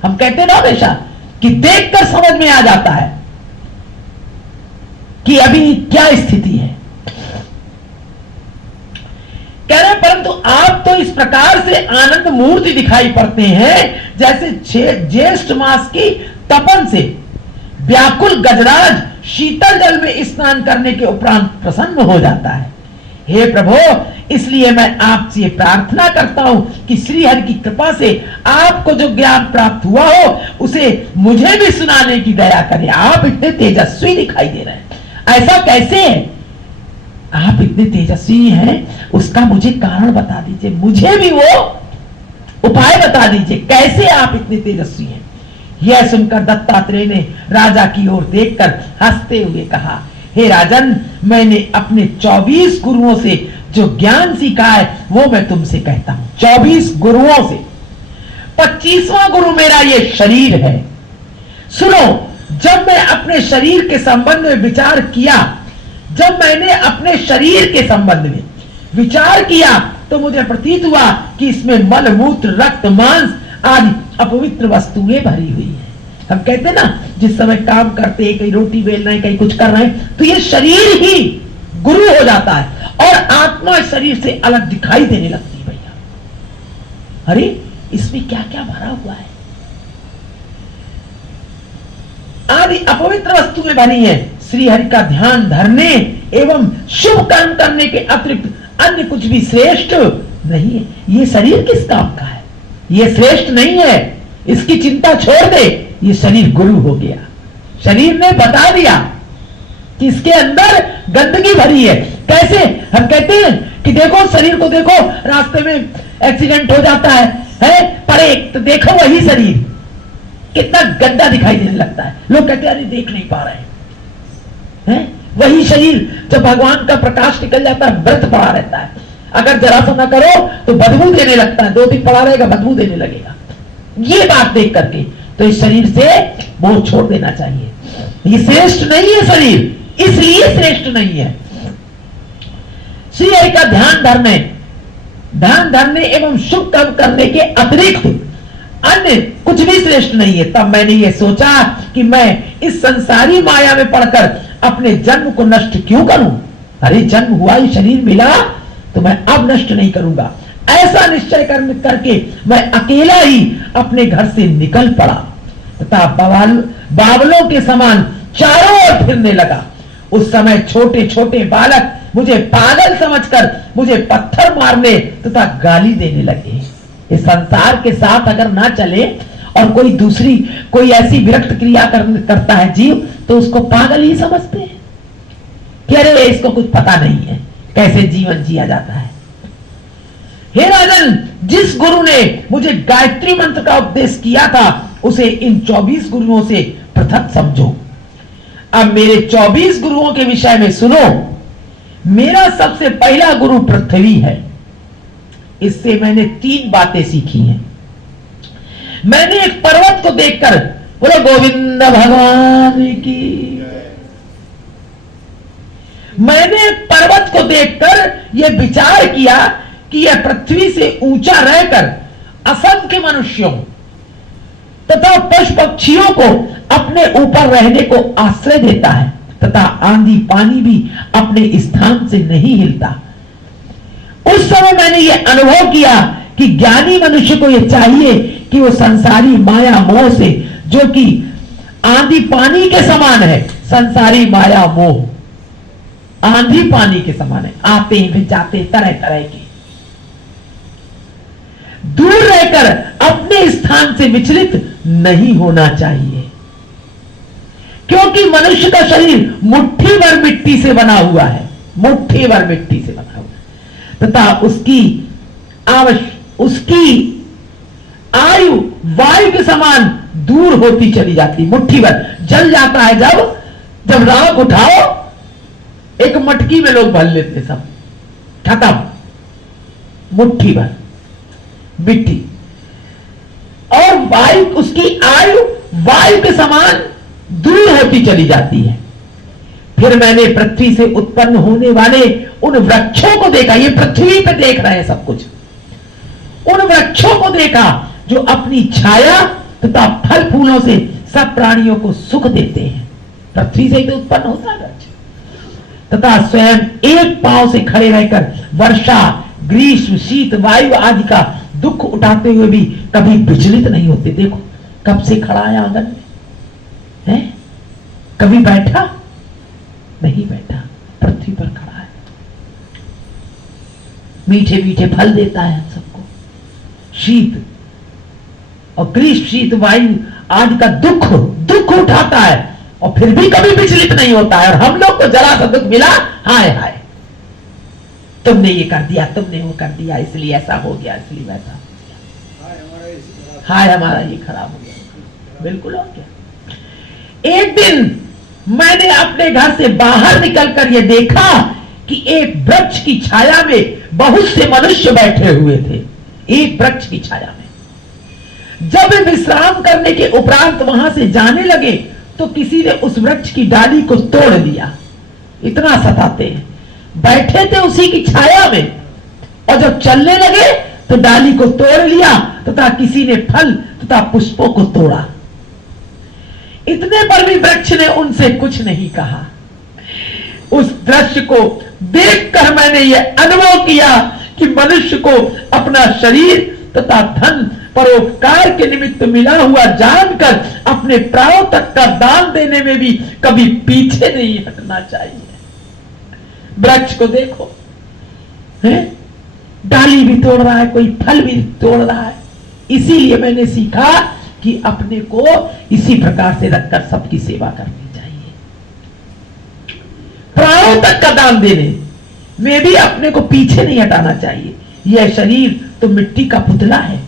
हम कहते हैं ना हमेशा कि देखकर समझ में आ जाता है कि अभी क्या स्थिति है। कह रहे परंतु आप तो इस प्रकार से आनंद मूर्ति दिखाई पड़ते हैं जैसे ज्येष्ठ मास की तपन से व्याकुल गजराज शीतल जल में स्नान करने के उपरांत प्रसन्न हो जाता है। हे प्रभु, इसलिए मैं आपसे प्रार्थना करता हूं कि श्री हरि की कृपा से आपको जो ज्ञान प्राप्त हुआ हो उसे मुझे भी सुनाने की दया करें। आप इतने तेजस्वी दिखाई दे रहे हैं, ऐसा कैसे है? आप इतने तेजस्वी हैं, उसका मुझे कारण बता दीजिए, मुझे भी वो उपाय बता दीजिए, कैसे आप इतने तेजस्वी हैं। यह सुनकर दत्तात्रेय ने राजा की ओर देखकर हंसते हुए कहा, हे राजन, मैंने अपने 24 गुरुओं से जो ज्ञान सीखा है वो मैं तुमसे कहता हूं। 24 गुरुओं से 25वां गुरु मेरा ये शरीर है। सुनो, जब मैं अपने शरीर के संबंध में विचार किया, जब मैंने अपने शरीर के संबंध में विचार किया तो मुझे प्रतीत हुआ कि इसमें मल, मूत्र, रक्त, मांस आदि अपवित्र वस्तुएं भरी हुई है। हम कहते हैं ना, जिस समय काम करते हैं, कहीं रोटी बेल रहे हैं, कहीं कुछ कर रहे हैं, तो ये शरीर ही गुरु हो जाता है और आत्मा शरीर से अलग दिखाई देने लगती है। भैया, अरे इसमें क्या क्या भरा हुआ है, आदि अपवित्र वस्तुएं भरी है। श्री हरि का ध्यान धरने एवं शुभ कर्म करने के अतिरिक्त अन्य कुछ भी श्रेष्ठ नहीं है। ये शरीर किस काम का है? ये श्रेष्ठ नहीं है, इसकी चिंता छोड़ दे। ये शरीर गुरु हो गया, शरीर ने बता दिया कि इसके अंदर गंदगी भरी है। कैसे? हम कहते हैं कि देखो शरीर को देखो, रास्ते में एक्सीडेंट हो जाता है पड़े तो देखो वही शरीर कितना गंदा दिखाई देने लगता है। लोग कहते हैं अरे देख नहीं पा रहे हैं। वही शरीर जब भगवान का प्रकाश निकल जाता है व्रत पड़ा रहता है, अगर जरा सा ना करो तो बदबू देने लगता है, 2 दिन पड़ा रहेगा बदबू देने लगेगा। ये बात देख करके तो इस शरीर से मोह छोड़ देना चाहिए। ये श्रेष्ठ नहीं है शरीर, इसलिए श्रेष्ठ नहीं है। श्री हरि का ध्यान धरने एवं शुभ कर्म करने के अतिरिक्त अन्य कुछ भी श्रेष्ठ नहीं है। तब मैंने ये सोचा कि मैं इस संसारी माया में पड़कर अपने जन्म को नष्ट क्यों करूं। अरे जन्म हुआ, ये शरीर मिला तो मैं अब नष्ट नहीं करूंगा। ऐसा निश्चय करके मैं अकेला ही अपने घर से निकल पड़ा तथा बावलों के समान चारों ओर फिरने लगा। उस समय छोटे छोटे बालक मुझे पागल समझकर मुझे पत्थर मारने तथा गाली देने लगे। इस संसार के साथ अगर ना चले और कोई ऐसी विरक्त क्रिया करता है जीव, तो उसको पागल ही समझते हैं कि अरे इसको कुछ पता नहीं है कैसे जीवन जिया जाता है। हे राजन, जिस गुरु ने मुझे गायत्री मंत्र का उपदेश किया था उसे इन 24 गुरुओं से पृथक समझो। अब मेरे 24 गुरुओं के विषय में सुनो। मेरा सबसे पहला गुरु पृथ्वी है। इससे मैंने 3 बातें सीखी हैं। मैंने एक पर्वत को देखकर, बोलो गोविंद भगवान की, मैंने एक पर्वत को देखकर यह विचार किया कि यह पृथ्वी से ऊंचा रहकर असंख्य मनुष्यों तथा पशु पक्षियों को अपने ऊपर रहने को आश्रय देता है तथा आंधी पानी भी अपने स्थान से नहीं हिलता। उस समय मैंने यह अनुभव किया कि ज्ञानी मनुष्य को यह चाहिए कि वो संसारी माया मोह से, जो कि आंधी पानी के समान है, संसारी माया मोह आंधी पानी के समान है, आते हैं फिर जाते तरह तरह के, दूर रहकर अपने स्थान से विचलित नहीं होना चाहिए। क्योंकि मनुष्य का शरीर मुट्ठी भर मिट्टी से बना हुआ है, मुट्ठी भर मिट्टी से बना हुआ है, तथा उसकी आयु वायु के समान दूर होती चली जाती। मुट्ठी भर जल जाता है, जब राख उठाओ एक मटकी में लोग भर लेते, सब खत्म, मुट्ठी भर मिट्टी। और वायु, उसकी आयु वायु के समान दूर होती चली जाती है। फिर मैंने पृथ्वी से उत्पन्न होने वाले उन वृक्षों को देखा, ये पृथ्वी पे देख रहे हैं सब कुछ, उन वृक्षों को देखा जो अपनी छाया तथा फल फूलों से सब प्राणियों को सुख देते हैं। पृथ्वी से ही तो उत्पन्न होता है वृक्ष, तथा स्वयं एक पांव से खड़े रहकर वर्षा, ग्रीष्म, शीत, वायु आदि का दुख उठाते हुए भी कभी विचलित नहीं होते। देखो कब से खड़ा है आंगन में, है? कभी बैठा नहीं, बैठा, पृथ्वी पर खड़ा है, मीठे मीठे फल देता है हम सबको। शीत और ग्रीष्म, शीत, वायु आदि का दुख उठाता है और फिर भी कभी विचलित नहीं होता है। और हम लोग को जरा सा दुख मिला, हाय हाय तुमने ये कर दिया, तुमने वो कर दिया, इसलिए ऐसा हो गया, इसलिए वैसा हो गया, हाय हमारा ये खराब हो गया। बिल्कुल हो गया। एक दिन मैंने अपने घर से बाहर निकलकर ये देखा कि एक वृक्ष की छाया में बहुत से मनुष्य बैठे हुए थे, एक वृक्ष की छाया में। जब वे विश्राम करने के उपरांत वहां से जाने लगे तो किसी ने उस वृक्ष की डाली को तोड़ दिया। इतना सताते हैं, बैठे थे उसी की छाया में और जब चलने लगे तो डाली को तोड़ लिया तथा किसी ने फल तथा पुष्पों को तोड़ा। इतने पर भी वृक्ष ने उनसे कुछ नहीं कहा। उस दृश्य को देखकर मैंने यह अनुभव किया कि मनुष्य को अपना शरीर तथा धन परोपकार के निमित्त मिला हुआ जानकर अपने प्राणों तक का दान देने में भी कभी पीछे नहीं हटना चाहिए। वृक्ष को देखो, है? डाली भी तोड़ रहा है, कोई फल भी तोड़ रहा है। इसीलिए मैंने सीखा कि अपने को इसी प्रकार से रखकर सबकी सेवा करनी चाहिए। प्राणों तक का दान देने में भी अपने को पीछे नहीं हटाना चाहिए। यह शरीर तो मिट्टी का पुतला है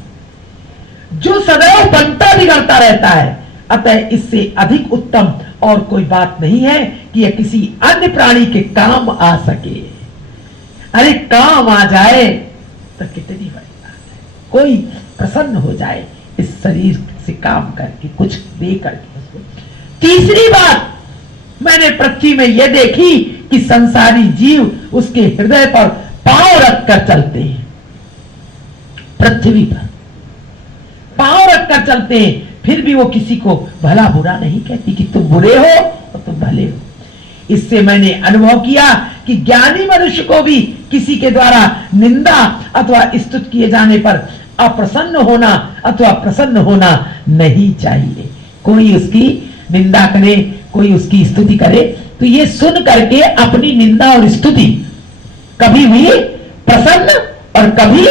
जो सदैव बनता बिगड़ता रहता है, अतः इससे अधिक उत्तम और कोई बात नहीं है कि यह किसी अन्य प्राणी के काम आ सके। अरे काम आ जाए तो कितनी बड़ी बात है, कोई प्रसन्न हो जाए इस शरीर से काम करके, कुछ दे करके। तीसरी बात मैंने पृथ्वी में यह देखी कि संसारी जीव उसके हृदय पर पांव रखकर चलते हैं, पृथ्वी पर पांव रखकर चलते हैं, फिर भी वो किसी को भला बुरा नहीं कहती कि तुम बुरे हो और तुम भले हो। इससे मैंने अनुभव किया कि ज्ञानी मनुष्य को भी किसी के द्वारा निंदा अथवा स्तुति किए जाने पर अप्रसन्न होना अथवा प्रसन्न होना नहीं चाहिए। कोई उसकी निंदा करे, कोई उसकी स्तुति करे तो ये सुन करके अपनी निंदा और स्तुति कभी भी प्रसन्न और कभी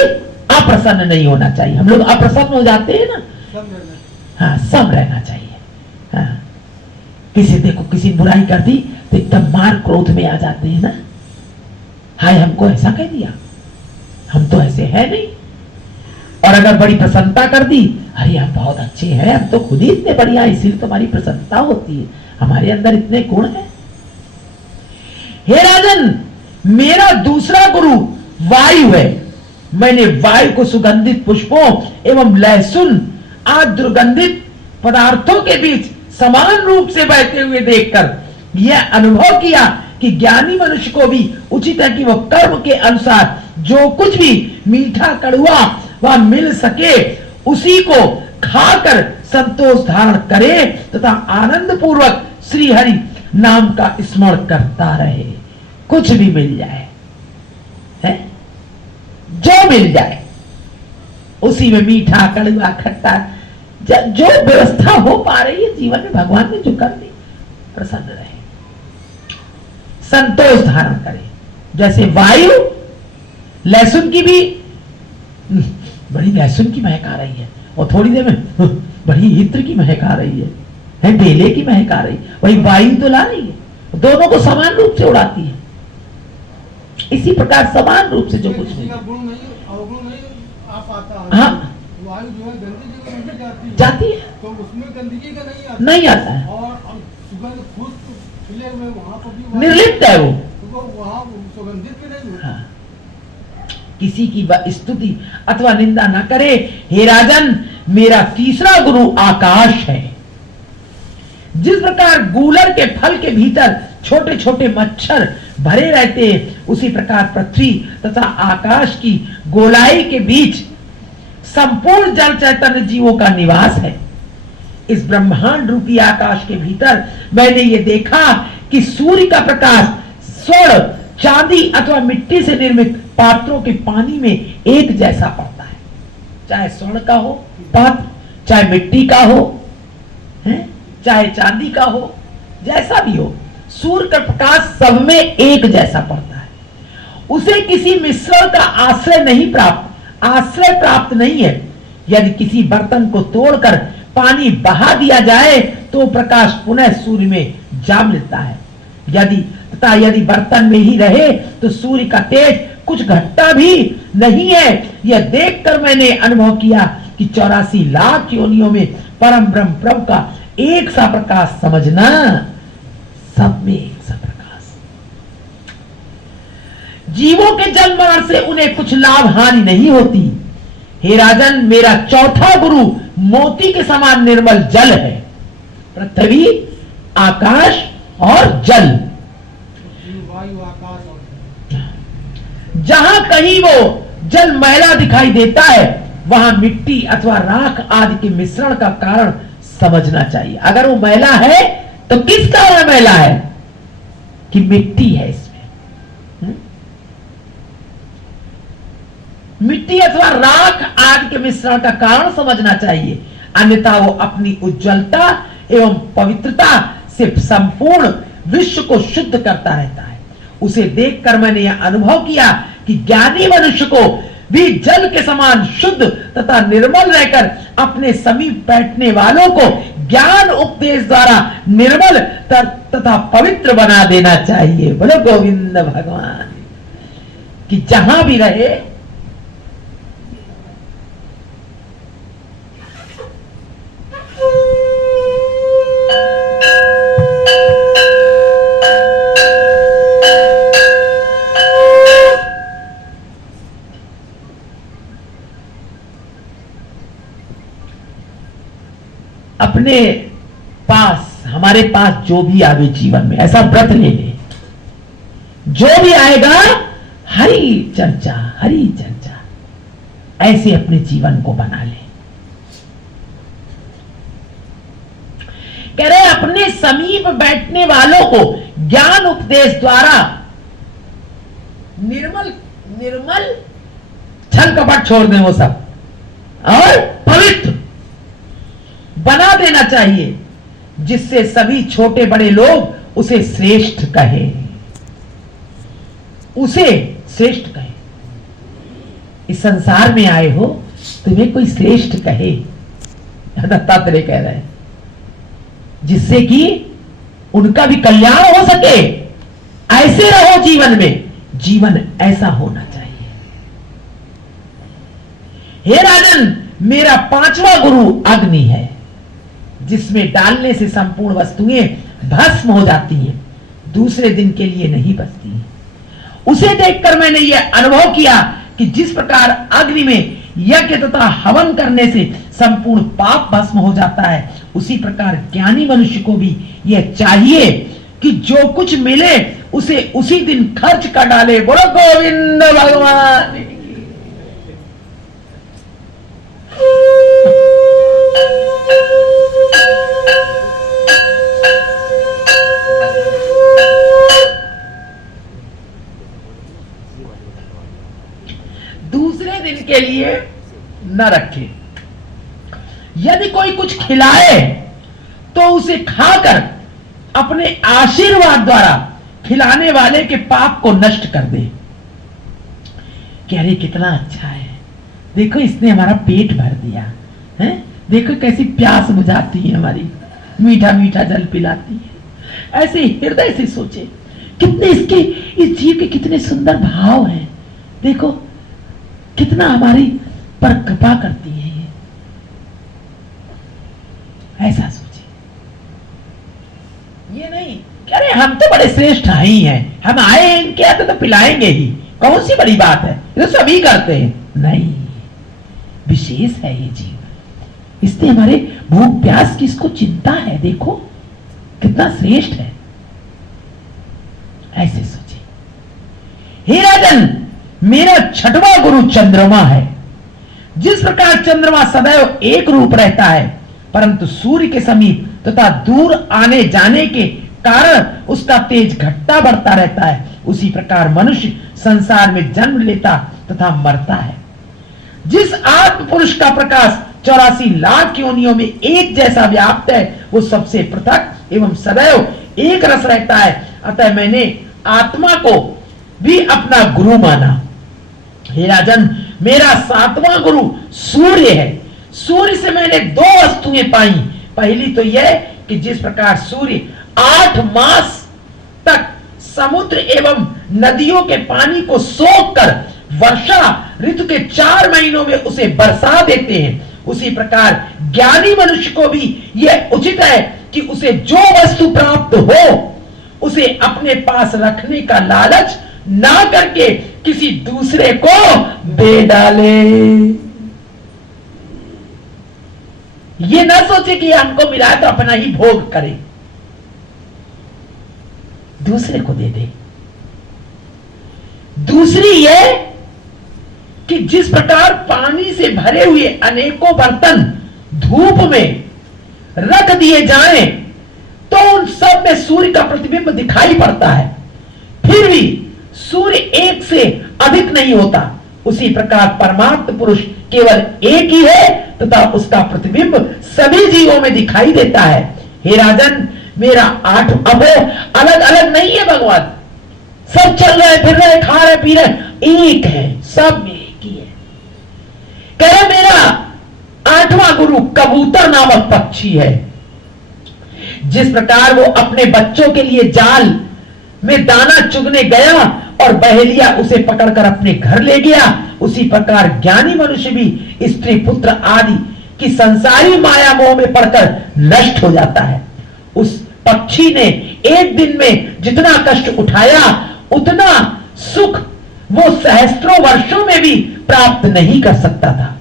अप्रसन्न नहीं होना चाहिए। हम लोग अप्रसन्न हो जाते हैं ना, हाँ, सम रहना चाहिए। हाँ, किसी देखो किसी बुराई कर दी तो एकदम मार क्रोध में आ जाते हैं ना, हाय हमको ऐसा कह दिया, हम तो ऐसे है नहीं। और अगर बड़ी प्रसन्नता कर दी, अरे हम बहुत अच्छे हैं, हम तो खुद ही इतने बढ़िया, इसीलिए तुम्हारी प्रसन्नता होती है, हमारे अंदर इतने गुण हैं। हे राजन, मेरा दूसरा गुरु वायु है। मैंने वायु को सुगंधित पुष्पों एवं लहसुन आदि दुर्गंधित पदार्थों के बीच समान रूप से बहते हुए देखकर यह अनुभव किया कि ज्ञानी मनुष्य को भी उचित है कि वह कर्म के अनुसार जो कुछ भी मीठा कड़वा वह मिल सके उसी को खाकर संतोष धारण करे तथा आनंद पूर्वक श्री हरि नाम का स्मरण करता रहे, कुछ भी मिल जाए, है जो मिल जाए उसी में मीठा कड़वा खट्टा जो व्यवस्था हो पा रही है जीवन में, भगवान ने जो कर दी, प्रसन्न रहे, संतोष धारण करे। जैसे वायु लहसुन की भी बड़ी लहसुन की महक आ रही है और थोड़ी देर में बड़ी इत्र की महक आ रही है बेले की महक आ रही है, वही वायु तो ला रही है, दोनों को समान रूप से उड़ाती है। इसी प्रकार समान रूप से जो कुछ भी हाँ वायु जो है गंदी जगह में जाती है तो उसमें गंदगी का नहीं आता है, और सुगंध खुद खिले हुए वहां पर भी निर्लिप्त है वो, वहां सुगंधित भी नहीं होता। हाँ। किसी की स्तुति अथवा निंदा ना करे। हे राजन, मेरा तीसरा गुरु आकाश है। जिस प्रकार गूलर के फल के भीतर छोटे छोटे मच्छर भरे रहते हैं, उसी प्रकार पृथ्वी तथा आकाश की गोलाई के बीच संपूर्ण जल चैतन्य जीवों का निवास है। इस ब्रह्मांड रूपी आकाश के भीतर मैंने ये देखा कि सूर्य का प्रकाश स्वर्ण, चांदी अथवा मिट्टी से निर्मित पात्रों के पानी में एक जैसा पड़ता है, चाहे स्वर्ण का हो पात्र, चाहे मिट्टी का हो, है? चाहे चांदी का हो, जैसा भी हो, सूर्य का प्रकाश सब में एक जैसा पड़ता है। उसे किसी मिश्रण का आश्रय प्राप्त नहीं है। यदि किसी बर्तन को तोड़कर पानी बहा दिया जाए तो प्रकाश पुनः सूर्य में जा मिलता है। यदि बर्तन में ही रहे तो सूर्य का तेज कुछ घटता भी नहीं है। यह देखकर मैंने अनुभव किया कि 84 लाख योनियों में परम ब्रह्म प्रभु का एक सा प्रकाश समझना, सब में एक सा प्रकाश। जीवों के जन्म मरण से उन्हें कुछ लाभ हानि नहीं होती। हे राजन, मेरा चौथा गुरु मोती के समान निर्मल जल है। पृथ्वी, आकाश और जल, वायु, आकाश और जहां कहीं वो जल मैला दिखाई देता है, वहां मिट्टी अथवा राख आदि के मिश्रण का कारण समझना चाहिए। अगर वो मैला है तो किस कारण मैला है? कि मिट्टी है इसमें, मिट्टी अथवा राख आदि के मिश्रण का कारण समझना चाहिए, अन्यथा वो अपनी उज्ज्वलता एवं पवित्रता से संपूर्ण विश्व को शुद्ध करता रहता है। उसे देखकर मैंने यह अनुभव किया कि ज्ञानी मनुष्य को भी जल के समान शुद्ध तथा निर्मल रहकर अपने समीप बैठने वालों को ज्ञान उपदेश द्वारा निर्मल तथा पवित्र बना देना चाहिए। बोलो गोविंद भगवान कि जहां भी रहे अपने पास, हमारे पास जो भी आवे जीवन में, ऐसा व्रत ले ले, जो भी आएगा हरि चर्चा, हरि चर्चा, ऐसे अपने जीवन को बना ले। कह रहे अपने समीप बैठने वालों को ज्ञान उपदेश द्वारा निर्मल छल कपट छोड़ दें वो सब और पवित्र बना देना चाहिए, जिससे सभी छोटे बड़े लोग उसे श्रेष्ठ कहे, उसे श्रेष्ठ कहे। इस संसार में आए हो, तुम्हें कोई श्रेष्ठ कहे, दत्तात्रेय कह रहे हैं, जिससे कि उनका भी कल्याण हो सके। ऐसे रहो जीवन में, जीवन ऐसा होना चाहिए। हे राजन, मेरा पांचवा गुरु अग्नि है, जिसमें डालने से संपूर्ण वस्तुएं भस्म हो जाती हैं, दूसरे दिन के लिए नहीं बचती हैं। उसे देखकर मैंने यह अनुभव किया कि जिस प्रकार अग्नि में यज्ञ तथा हवन करने से संपूर्ण पाप भस्म हो जाता है, उसी प्रकार ज्ञानी मनुष्य को भी यह चाहिए कि जो कुछ मिले उसे उसी दिन खर्च कर डाले। बोलो गोविंद भगवान। दूसरे दिन के लिए न रखे। यदि कोई कुछ खिलाए तो उसे खाकर अपने आशीर्वाद द्वारा खिलाने वाले के पाप को नष्ट कर दे। कह रहे कितना अच्छा है, देखो इसने हमारा पेट भर दिया है, देखो कैसी प्यास बुझाती है हमारी, मीठा मीठा जल पिलाती है। ऐसे हृदय से सोचे कितने इसके, इस जीव के कितने सुंदर भाव हैं, देखो कितना हमारी पर कृपा करती है ये। ऐसा सोचे, ये नहीं कह रहे हम तो बड़े श्रेष्ठ ही हैं, हम आए हैं इनके आते तो पिलाएंगे ही, कौन सी बड़ी बात है, ये तो सभी करते हैं। नहीं, विशेष है ये जीव, इसने हमारे भूख प्यास की इसको चिंता है, देखो कितना श्रेष्ठ है। ऐसे सोचे, हे राजन, मेरा छठवां गुरु चंद्रमा है। जिस प्रकार चंद्रमा सदैव एक रूप रहता है परंतु सूर्य के समीप तथा दूर आने जाने के कारण उसका तेज घटता बढ़ता रहता है, उसी प्रकार मनुष्य संसार में जन्म लेता तथा मरता है। जिस आत्म पुरुष का प्रकाश 84 लाख योनियों में एक जैसा व्याप्त है, वो सबसे पृथक एवं सदैव एक रस रहता है। अतः मैंने आत्मा को भी अपना गुरु माना। हे राजन, मेरा 7वां गुरु सूर्य है। सूर्य से मैंने 2 वस्तुएं पाई। पहली तो यह कि जिस प्रकार सूर्य 8 मास तक समुद्र एवं नदियों के पानी को सोख कर वर्षा ऋतु के 4 महीनों में उसे बरसा देते हैं, उसी प्रकार ज्ञानी मनुष्य को भी यह उचित है कि उसे जो वस्तु प्राप्त हो उसे अपने पास रखने का लालच ना करके किसी दूसरे को दे डाले। ये ना सोचे कि हमको मिला तो अपना ही भोग करे, दूसरे को दे दे। दूसरी ये कि जिस प्रकार पानी से भरे हुए अनेकों बर्तन धूप में रख दिए जाएं तो उन सब में सूर्य का प्रतिबिंब दिखाई पड़ता है, फिर भी सूर्य एक से अधिक नहीं होता, उसी प्रकार परमात्म पुरुष केवल एक ही है तथा उसका प्रतिबिंब सभी जीवों में दिखाई देता है। हे राजन, मेरा 8 अब अलग अलग नहीं है भगवान, सब चल रहे फिर रहे खा रहे पी रहे, एक है, सब में एक ही है। कह मेरा 8वां गुरु कबूतर नामक पक्षी है। जिस प्रकार वो अपने बच्चों के लिए जाल में दाना चुगने गया और बहेलिया उसे पकड़कर अपने घर ले गया, उसी प्रकार ज्ञानी मनुष्य भी स्त्री पुत्र आदि की संसारी माया मोह में पड़कर नष्ट हो जाता है। उस पक्षी ने एक दिन में जितना कष्ट उठाया उतना सुख वो सहस्त्रों वर्षों में भी प्राप्त नहीं कर सकता था।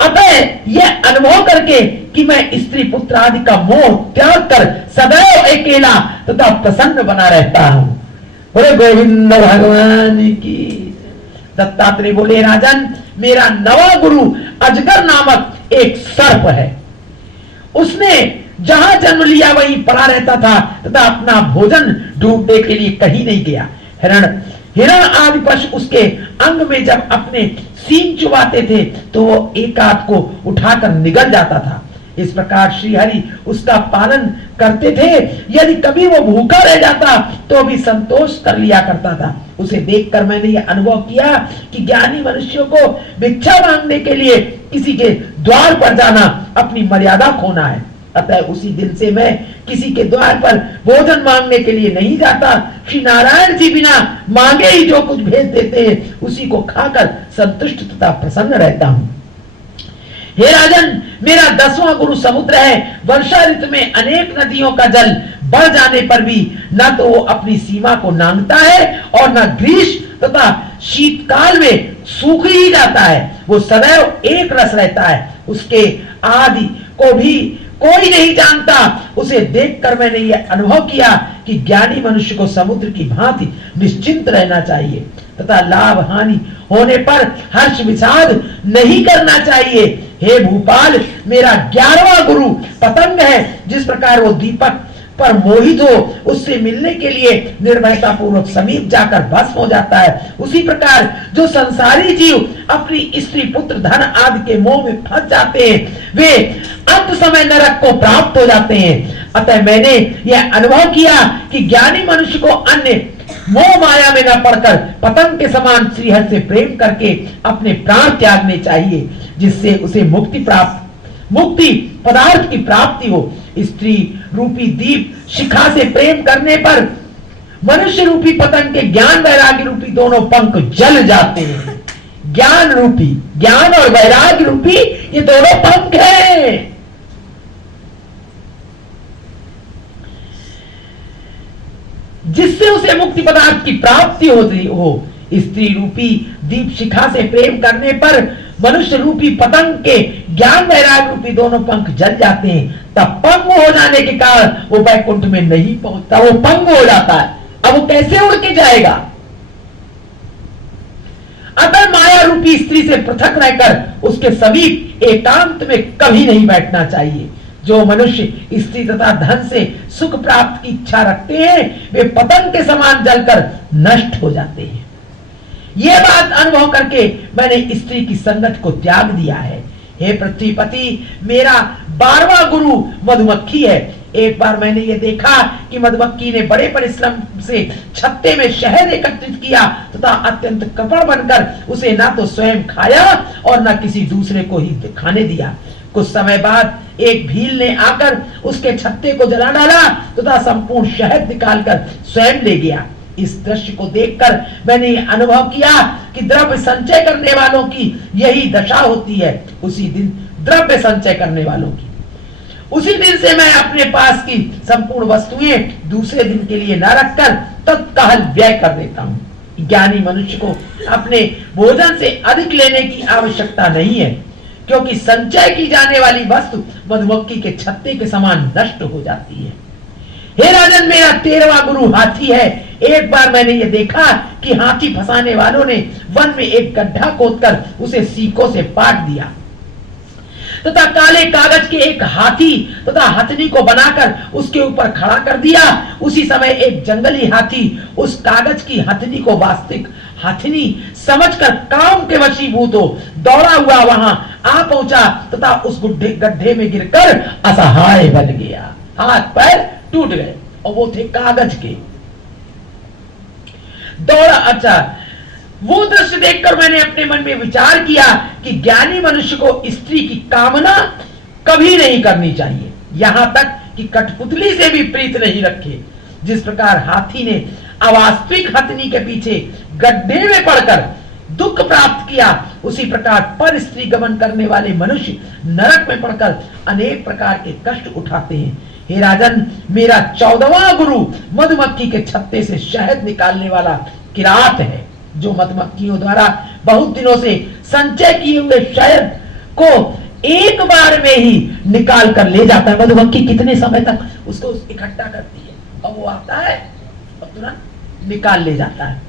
अतः यह अनुभव करके कि मैं स्त्री पुत्र आदि का मोह त्याग कर सदैव अकेला तथा प्रसन्न बना रहता हूं। बोले गोविंद भगवान की। दत्तात्रेय बोले राजन, मेरा 9वां गुरु अजगर नामक एक सर्प है। उसने जहां जन्म लिया वहीं पड़ा रहता था तथा अपना भोजन ढूंढने के लिए कहीं नहीं गया। हिरण आदि पशु उसके अंग में जब अपने सींग चुबाते थे तो वो एक आध को उठाकर निगल जाता था। इस प्रकार श्री हरि उसका पालन करते थे। यदि कभी वो भूखा रह जाता तो भी संतोष कर लिया करता था। उसे देखकर मैंने ये अनुभव किया कि ज्ञानी मनुष्यों को भिक्षा मांगने के लिए किसी के द्वार पर जाना अपनी मर्यादा खोना है। अतः उसी दिन से मैं किसी के द्वार पर भोजन मांगने के लिए नहीं जाता। श्री नारायण जी बिना मांगे ही जो कुछ भेज देते हैं उसी को खाकर संतुष्ट तथा प्रसन्न रहता हूं। हे राजन, मेरा 10वां गुरु समुद्र है। वर्षा ऋतु में अनेक नदियों का जल बढ़ जाने पर भी न तो वो अपनी सीमा को नांगता है और न ग्रीष्म तथा शीतकाल में सूख ही जाता है। वो सदैव एक रस रहता है। उसके आदि को भी कोई नहीं जानता। उसे देखकर मैंने यह अनुभव किया कि ज्ञानी मनुष्य को समुद्र की भांति निश्चिंत रहना चाहिए तथा लाभ हानि होने पर हर्ष विषाद नहीं करना चाहिए। हे भूपाल, मेरा 11वां गुरु पतंग है। जिस प्रकार वो दीपक पर मोहित हो उससे मिलने के लिए निर्भयता पूर्वक समीप जाकर भस्म हो जाता है, उसी प्रकार जो संसारी जीव अपनी स्त्री पुत्र धन आदि के मोह में फंस जाते हैं वे अंत समय नरक को प्राप्त हो जाते हैं। अतः मैंने यह अनुभव किया कि ज्ञानी मनुष्य को अन्य मोह माया में न पड़कर पतंग के समान श्रीहरि से प्रेम करके अपने प्राण त्यागने चाहिए, जिससे उसे मुक्ति पदार्थ की प्राप्ति हो। स्त्री रूपी दीप शिखा से प्रेम करने पर मनुष्य रूपी पतंग के ज्ञान वैराग्य रूपी दोनों पंख जल जाते हैं। ज्ञान और वैराग्य रूपी ये दोनों पंख हैं। जिससे उसे मुक्ति पदार्थ की प्राप्ति होती हो। स्त्री रूपी दीप शिखा से प्रेम करने पर मनुष्य रूपी पतंग के ज्ञान वैराग्य रूपी दोनों पंख जल जाते हैं। तब पंग हो जाने के कारण वो वैकुंठ में नहीं पहुंचता, वो पंग हो जाता है। अब वो कैसे उड़ के जाएगा? अतः माया रूपी स्त्री से पृथक रहकर उसके समीप एकांत में कभी नहीं बैठना चाहिए। जो मनुष्य स्त्री तथा धन से सुख प्राप्त की इच्छा रखते हैं वे पतंग के समान जलकर नष्ट हो जाते हैं। यह बात अनुभव करके मैंने स्त्री की संगत को त्याग दिया है। हे पृथ्वीपति, मेरा 12वां गुरु मधुमक्खी है। एक बार मैंने ये देखा कि मधुमक्खी ने बड़े परिश्रम से छत्ते में शहद एकत्रित किया तथा अत्यंत कृपण बनकर उसे ना तो स्वयं खाया और ना किसी दूसरे को ही खाने दिया। कुछ समय बाद एक भील ने आकर उसके छत्ते को जला डाला तथा संपूर्ण शहद निकालकर स्वयं ले गया। इस दृश्य को देखकर मैंने अनुभव किया कि द्रव्य संचय करने वालों की यही दशा होती है। उसी दिन द्रव्य संचय करने वालों की उसी दिन से मैं अपने पास की संपूर्ण वस्तुएं दूसरे दिन के लिए न रखकर तत्काल व्यय कर देता हूं। ज्ञानी मनुष्य को अपने भोजन से अधिक लेने की आवश्यकता नहीं है, क्योंकि संचय की जाने वाली वस्तु मधुमक्खी के छत्ते के समान नष्ट हो जाती है। हे राजन, मेरा 13वां गुरु हाथी है। एक बार मैंने ये देखा कि हाथी फंसाने वालों ने वन में एक गड्ढा खोदकर उसे सीकों से पाट दिया तथा काले कागज के एक हाथी तथा हथनी को बनाकर उसके ऊपर खड़ा कर दिया। उसी समय एक जंगली हाथी उस कागज की हथनी को वास्तविक हथनी समझकर काम के वशीभूत हो दौड़ा हुआ वहां आ पहुंचा तथा उस गड्ढे में गिरकर असहाय बन गया। हाथ पैर टूट गए और वो थे कागज के। दौड़ा। अच्छा, वो दृश्य देखकर मैंने अपने मन में विचार किया कि ज्ञानी मनुष्य को स्त्री की कामना कभी नहीं करनी चाहिए, यहां तक कि कठपुतली से भी प्रीत नहीं रखे। जिस प्रकार हाथी ने अवास्तविक हथनी के पीछे गड्ढे में पड़कर दुख प्राप्त किया, उसी प्रकार पर स्त्री गमन करने वाले मनुष्य नरक में पड़कर अनेक प्रकार के कष्ट उठाते हैं। हे राजन, मेरा 14वां गुरु मधुमक्खी के छत्ते से शहद निकालने वाला किरात है, जो मधुमक्खियों द्वारा बहुत दिनों से संचय किए हुए शहद को एक बार में ही निकाल कर ले जाता है। मधुमक्खी कितने समय तक उसको इकट्ठा करती है और वो आता है और तुरंत निकाल ले जाता है।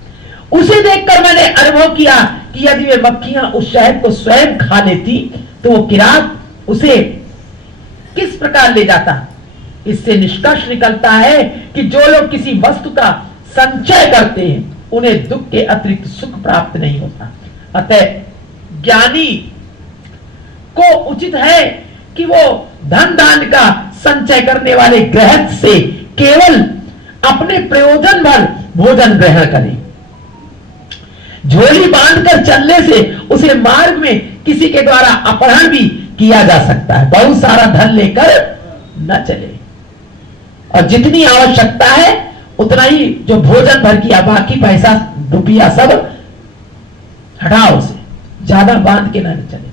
उसे देखकर मैंने अनुभव किया कि यदि वे मक्खियां उस शहद को स्वयं खा लेती तो वो किरात उसे किस प्रकार ले जाता। इससे निष्कर्ष निकलता है कि जो लोग किसी वस्तु का संचय करते हैं उन्हें दुख के अतिरिक्त सुख प्राप्त नहीं होता। अतः ज्ञानी को उचित है कि वो धन दान का संचय करने वाले गृहस्थ से केवल अपने प्रयोजन भर भोजन ग्रहण करे। झोली बांधकर चलने से उसे मार्ग में किसी के द्वारा अपहरण भी किया जा सकता है। बहुत सारा धन लेकर न चले और जितनी आवश्यकता है उतना ही जो भोजन भर किया, बाकी पैसा रुपया सब हटाओ, उसे ज्यादा बांध के ना चले।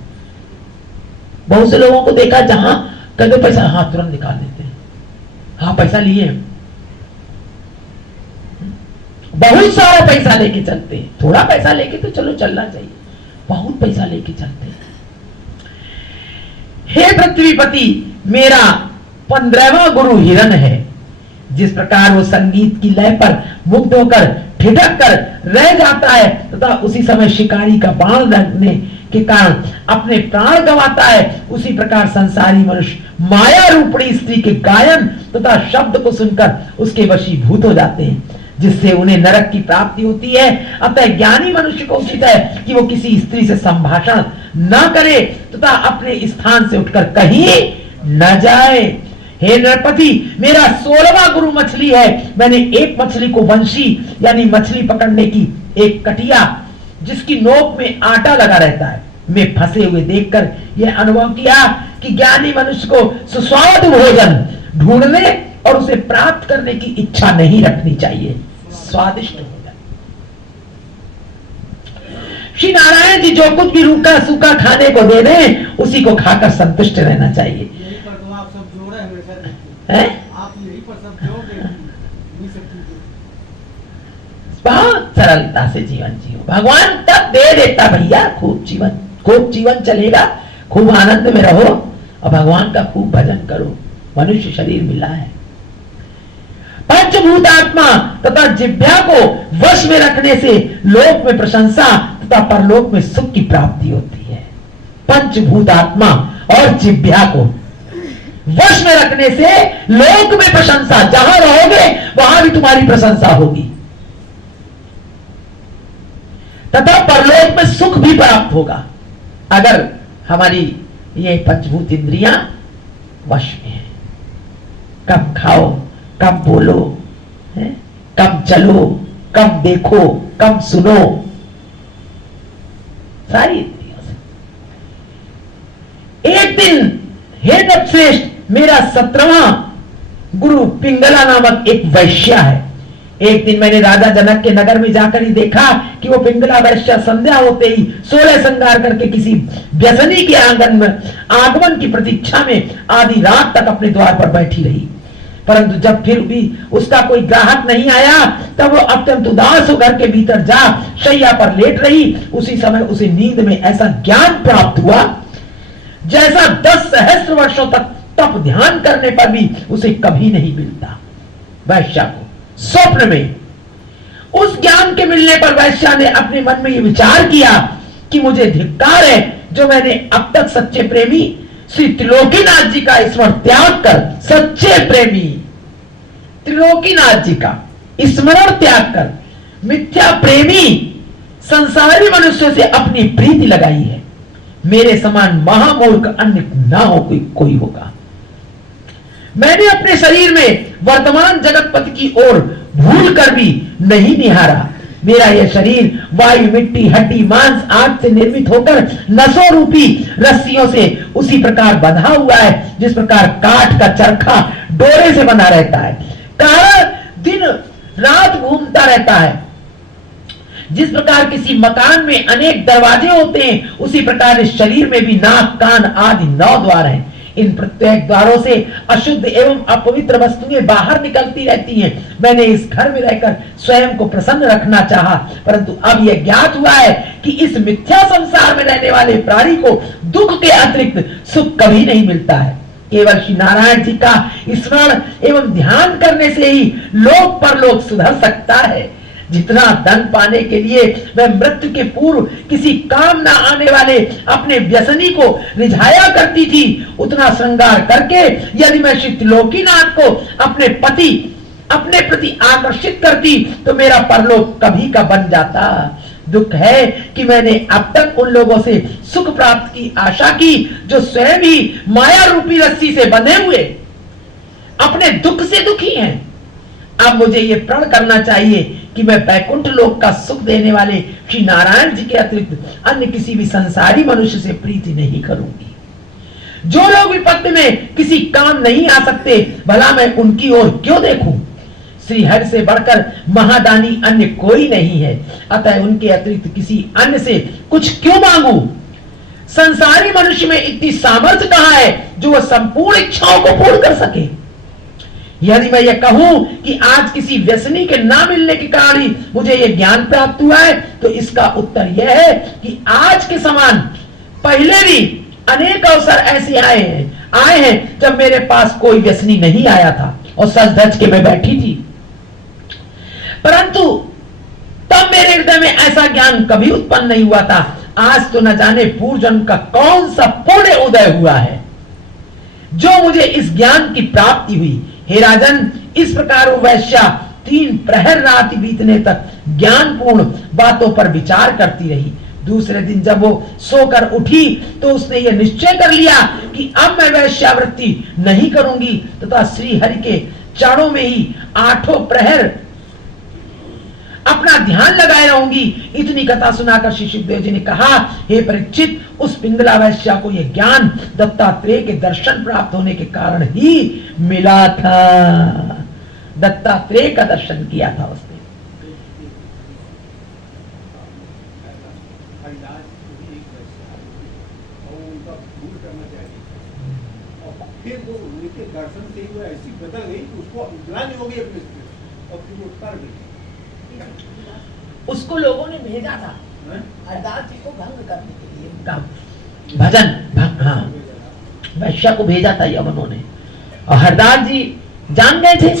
बहुत से लोगों को देखा जहां कहते पैसा, हाँ तुरंत निकाल देते हैं, हाँ पैसा लिए, बहुत सारा पैसा लेके चलते हैं। थोड़ा पैसा लेके तो चलो चलना चाहिए, बहुत पैसा लेके चलते हैं। हे पृथ्वीपति, मेरा 15वां गुरु हिरण है। जिस प्रकार वो संगीत की लय पर मुग्ध होकर ठिठक कर रह जाता है तथा उसी समय शिकारी का बाण लगने के कारण अपने प्राण गंवाता है, उसी प्रकार संसारी मनुष्य माया रूपणी स्त्री के गायन तथा शब्द को सुनकर उसके वशीभूत हो जाते हैं, जिससे उन्हें नरक की प्राप्ति होती है। अतः ज्ञानी मनुष्य को उचित है कि वो किसी स्त्री से संभाषण न करे तथा अपने स्थान से उठकर कहीं न जाए। हे नरपति, मेरा 16वां गुरु मछली है। मैंने एक मछली को वंशी यानी मछली पकड़ने की एक कटिया जिसकी नोक में आटा लगा रहता है में फंसे हुए देखकर यह अनुभव किया कि ज्ञानी मनुष्य को सुस्वादु भोजन ढूंढने और उसे प्राप्त करने की इच्छा नहीं रखनी चाहिए। स्वादिष्ट भोजन, श्री नारायण जी जो कुछ भी रूखा सूखा खाने को दे दें उसी को खाकर संतुष्ट रहना चाहिए। यही पर तो आप सब जोड़े हमेशा देखते हैं? हैं। आप यही पर सब जोड़ देते हैं। ये सब चीजें। बहुत सरलता से जीवन जियो, भगवान तब दे देता भैया। खूब जीवन चलेगा, खूब आनंद में रहो और भगवान का खूब भजन करो। मनुष्य शरीर मिला है। पंचभूत आत्मा तथा जिह्वा को वश में रखने से लोक में प्रशंसा तथा परलोक में सुख की प्राप्ति होती है। पंचभूत आत्मा और जिह्वा को वश में रखने से लोक में प्रशंसा, जहां रहोगे वहां भी तुम्हारी प्रशंसा होगी तथा परलोक में सुख भी प्राप्त होगा। अगर हमारी ये पंचभूत इंद्रियां वश में है, कम खाओ, कम बोलो, कम चलो, कम देखो, कम सुनो, सारी इंद्रियों से। एक दिन हे नृपश्रेष्ठ, मेरा 17वां गुरु पिंगला नामक एक वैश्या है। एक दिन मैंने राजा जनक के नगर में जाकर ही देखा कि वो पिंगला वैश्या संध्या होते ही 16 श्रृंगार करके किसी व्यसनी के आंगन में आगमन की प्रतीक्षा में आधी रात तक अपने द्वार पर बैठी रही। परंतु जब फिर भी उसका कोई ग्राहक नहीं आया तब वो अत्यंत उदास होकर घर के भीतर जा शैया पर लेट रही। उसी समय उसे नींद में ऐसा ज्ञान प्राप्त हुआ जैसा 10 सहस्त्र वर्षों तक तप ध्यान करने पर भी उसे कभी नहीं मिलता। वैश्या को स्वप्न में उस ज्ञान के मिलने पर वैश्या ने अपने मन में यह विचार किया कि मुझे धिक्कार है जो मैंने अब तक सच्चे प्रेमी श्री त्रिलोकीनाथ जी का स्मरण त्याग कर, सच्चे प्रेमी त्रिलोकीनाथ जी का स्मरण त्याग कर मिथ्या प्रेमी संसारी मनुष्य से अपनी प्रीति लगाई है। मेरे समान महामूर्ख अन्य ना हो कोई होगा। मैंने अपने शरीर में वर्तमान जगतपति की ओर भूल कर भी नहीं निहारा। मेरा यह शरीर वायु, मिट्टी, हड्डी, मांस आदि से निर्मित होकर नसों रूपी रस्सियों से उसी प्रकार बंधा हुआ है जिस प्रकार काठ का चरखा डोरे से बंधा रहता है। कारण दिन रात घूमता रहता है। जिस प्रकार किसी मकान में अनेक दरवाजे होते हैं उसी प्रकार इस शरीर में भी नाक, कान आदि 9 द्वार हैं। इन प्रत्येक द्वारों से अशुद्ध एवं अपवित्र वस्तुएं बाहर निकलती रहती हैं। मैंने इस घर में रहकर स्वयं को प्रसन्न रखना चाहा, परंतु अब यह ज्ञात हुआ है कि इस मिथ्या संसार में रहने वाले प्राणी को दुख के अतिरिक्त सुख कभी नहीं मिलता है। केवल श्री नारायण जी का स्मरण एवं ध्यान करने से ही लोक परलोक सुधर सकता है। जितना धन पाने के लिए वह मृत्यु के पूर्व किसी काम न आने वाले अपने व्यसनी को रिझाया करती थी, उतना श्रृंगार करके यदि मैं श्री त्रिलोकीनाथ को अपने प्रति आकर्षित करती तो मेरा परलोक कभी का बन जाता। दुख है कि मैंने अब तक उन लोगों से सुख प्राप्त की आशा की जो स्वयं ही माया रूपी रस्सी से बंधे हुए अपने दुख से दुखी हैं। अब मुझे यह प्रण करना चाहिए कि मैं बैकुंठ लोक का सुख देने वाले श्री नारायण जी के अतिरिक्त अन्य किसी भी संसारी मनुष्य से प्रीति नहीं करूंगी। जो लोग विपत्ति में किसी काम नहीं आ सकते, भला मैं उनकी ओर क्यों देखूं? श्री हरि से बढ़कर महादानी अन्य कोई नहीं है, अतः उनके अतिरिक्त किसी अन्य से कुछ क्यों मांगू? संसारी मनुष्य में इतनी सामर्थ्य कहां है जो वह संपूर्ण इच्छाओं को पूर्ण कर सके? यदि मैं यह कहूं कि आज किसी व्यसनी के ना मिलने के कारण ही मुझे यह ज्ञान प्राप्त हुआ है, तो इसका उत्तर यह है कि आज के समान पहले भी अनेक अवसर ऐसे आए हैं जब मेरे पास कोई व्यसनी नहीं आया था और सज धज के मैं बैठी थी, परंतु तब मेरे हृदय में ऐसा ज्ञान कभी उत्पन्न नहीं हुआ था। आज तो न जाने पूर्व जन्म का कौन सा पुण्य उदय हुआ है जो मुझे इस ज्ञान की प्राप्ति हुई। हे राजन, इस प्रकार वो वैश्या 3 प्रहर रात बीतने तक ज्ञानपूर्ण बातों पर विचार करती रही। दूसरे दिन जब वो सोकर उठी तो उसने ये निश्चय कर लिया कि अब मैं वैश्यावृत्ति नहीं करूंगी तथा श्री हरि के चरणों में ही 8 प्रहर अपना ध्यान लगाए रहूंगी। इतनी कथा सुनाकर श्री सुखदेव जी ने कहा, हे परीक्षित, उस पिंगला वैश्या को यह ज्ञान दत्तात्रेय के दर्शन प्राप्त होने के कारण ही मिला था। दत्तात्रेय का दर्शन किया था उसने। फिर वो उनके दर्शन से ही वो ऐसी बदल गई कि उसको ग्लानि हो गई अपने से, और फिर वो उतर गई। उसको लोगों ने भेजा था हैं? हरदास जी को भंग करने के लिए, उनका भजन हाँ, वैश्या को भेजा था यमनों ने। और हरदास जी जान गए थे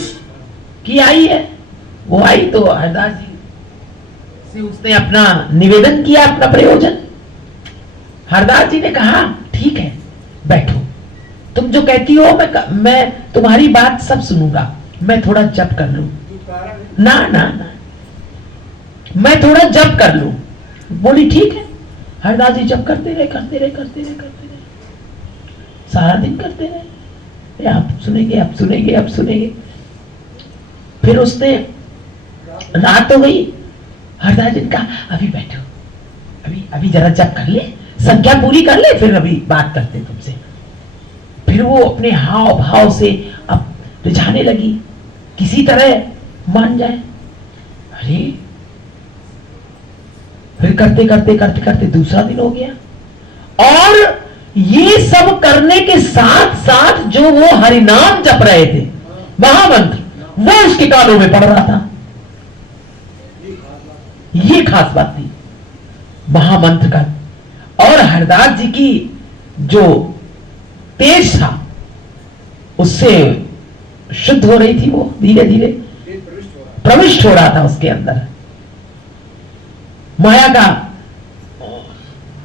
कि आई है। वो आई तो हरदास जी से उसने अपना निवेदन किया, अपना प्रयोजन। हरदास जी ने कहा, ठीक है, बैठो, तुम जो कहती हो मैं तुम्हारी बात सब सुनूंगा, मैं थोड़ा जप कर लूं। ना ना ना, मैं थोड़ा जप कर लूं। बोली ठीक है। हरदास जी जप करते रहे, करते रहे, करते रहे, करते रहे, सारा दिन करते रहे। आप सुनेंगे, आप सुनेंगे, आप सुनेंगे। फिर उसने रात हो गई। हरदास जी ने कहा, अभी बैठो, अभी जरा जप कर ले, संख्या पूरी कर ले, फिर अभी बात करते तुमसे। फिर वो अपने हाव भाव से अब रिझाने लगी, किसी तरह मान जाए। अरे फिर करते करते करते करते दूसरा दिन हो गया। और ये सब करने के साथ साथ जो वो हरिनाम जप रहे थे, महामंत्र, वो उसके कानों में पड़ रहा था। ये खास बात थी महामंत्र का। और हरदास जी की जो तेज था उससे शुद्ध हो रही थी, वो धीरे धीरे प्रविष्ट हो रहा था उसके अंदर। माया का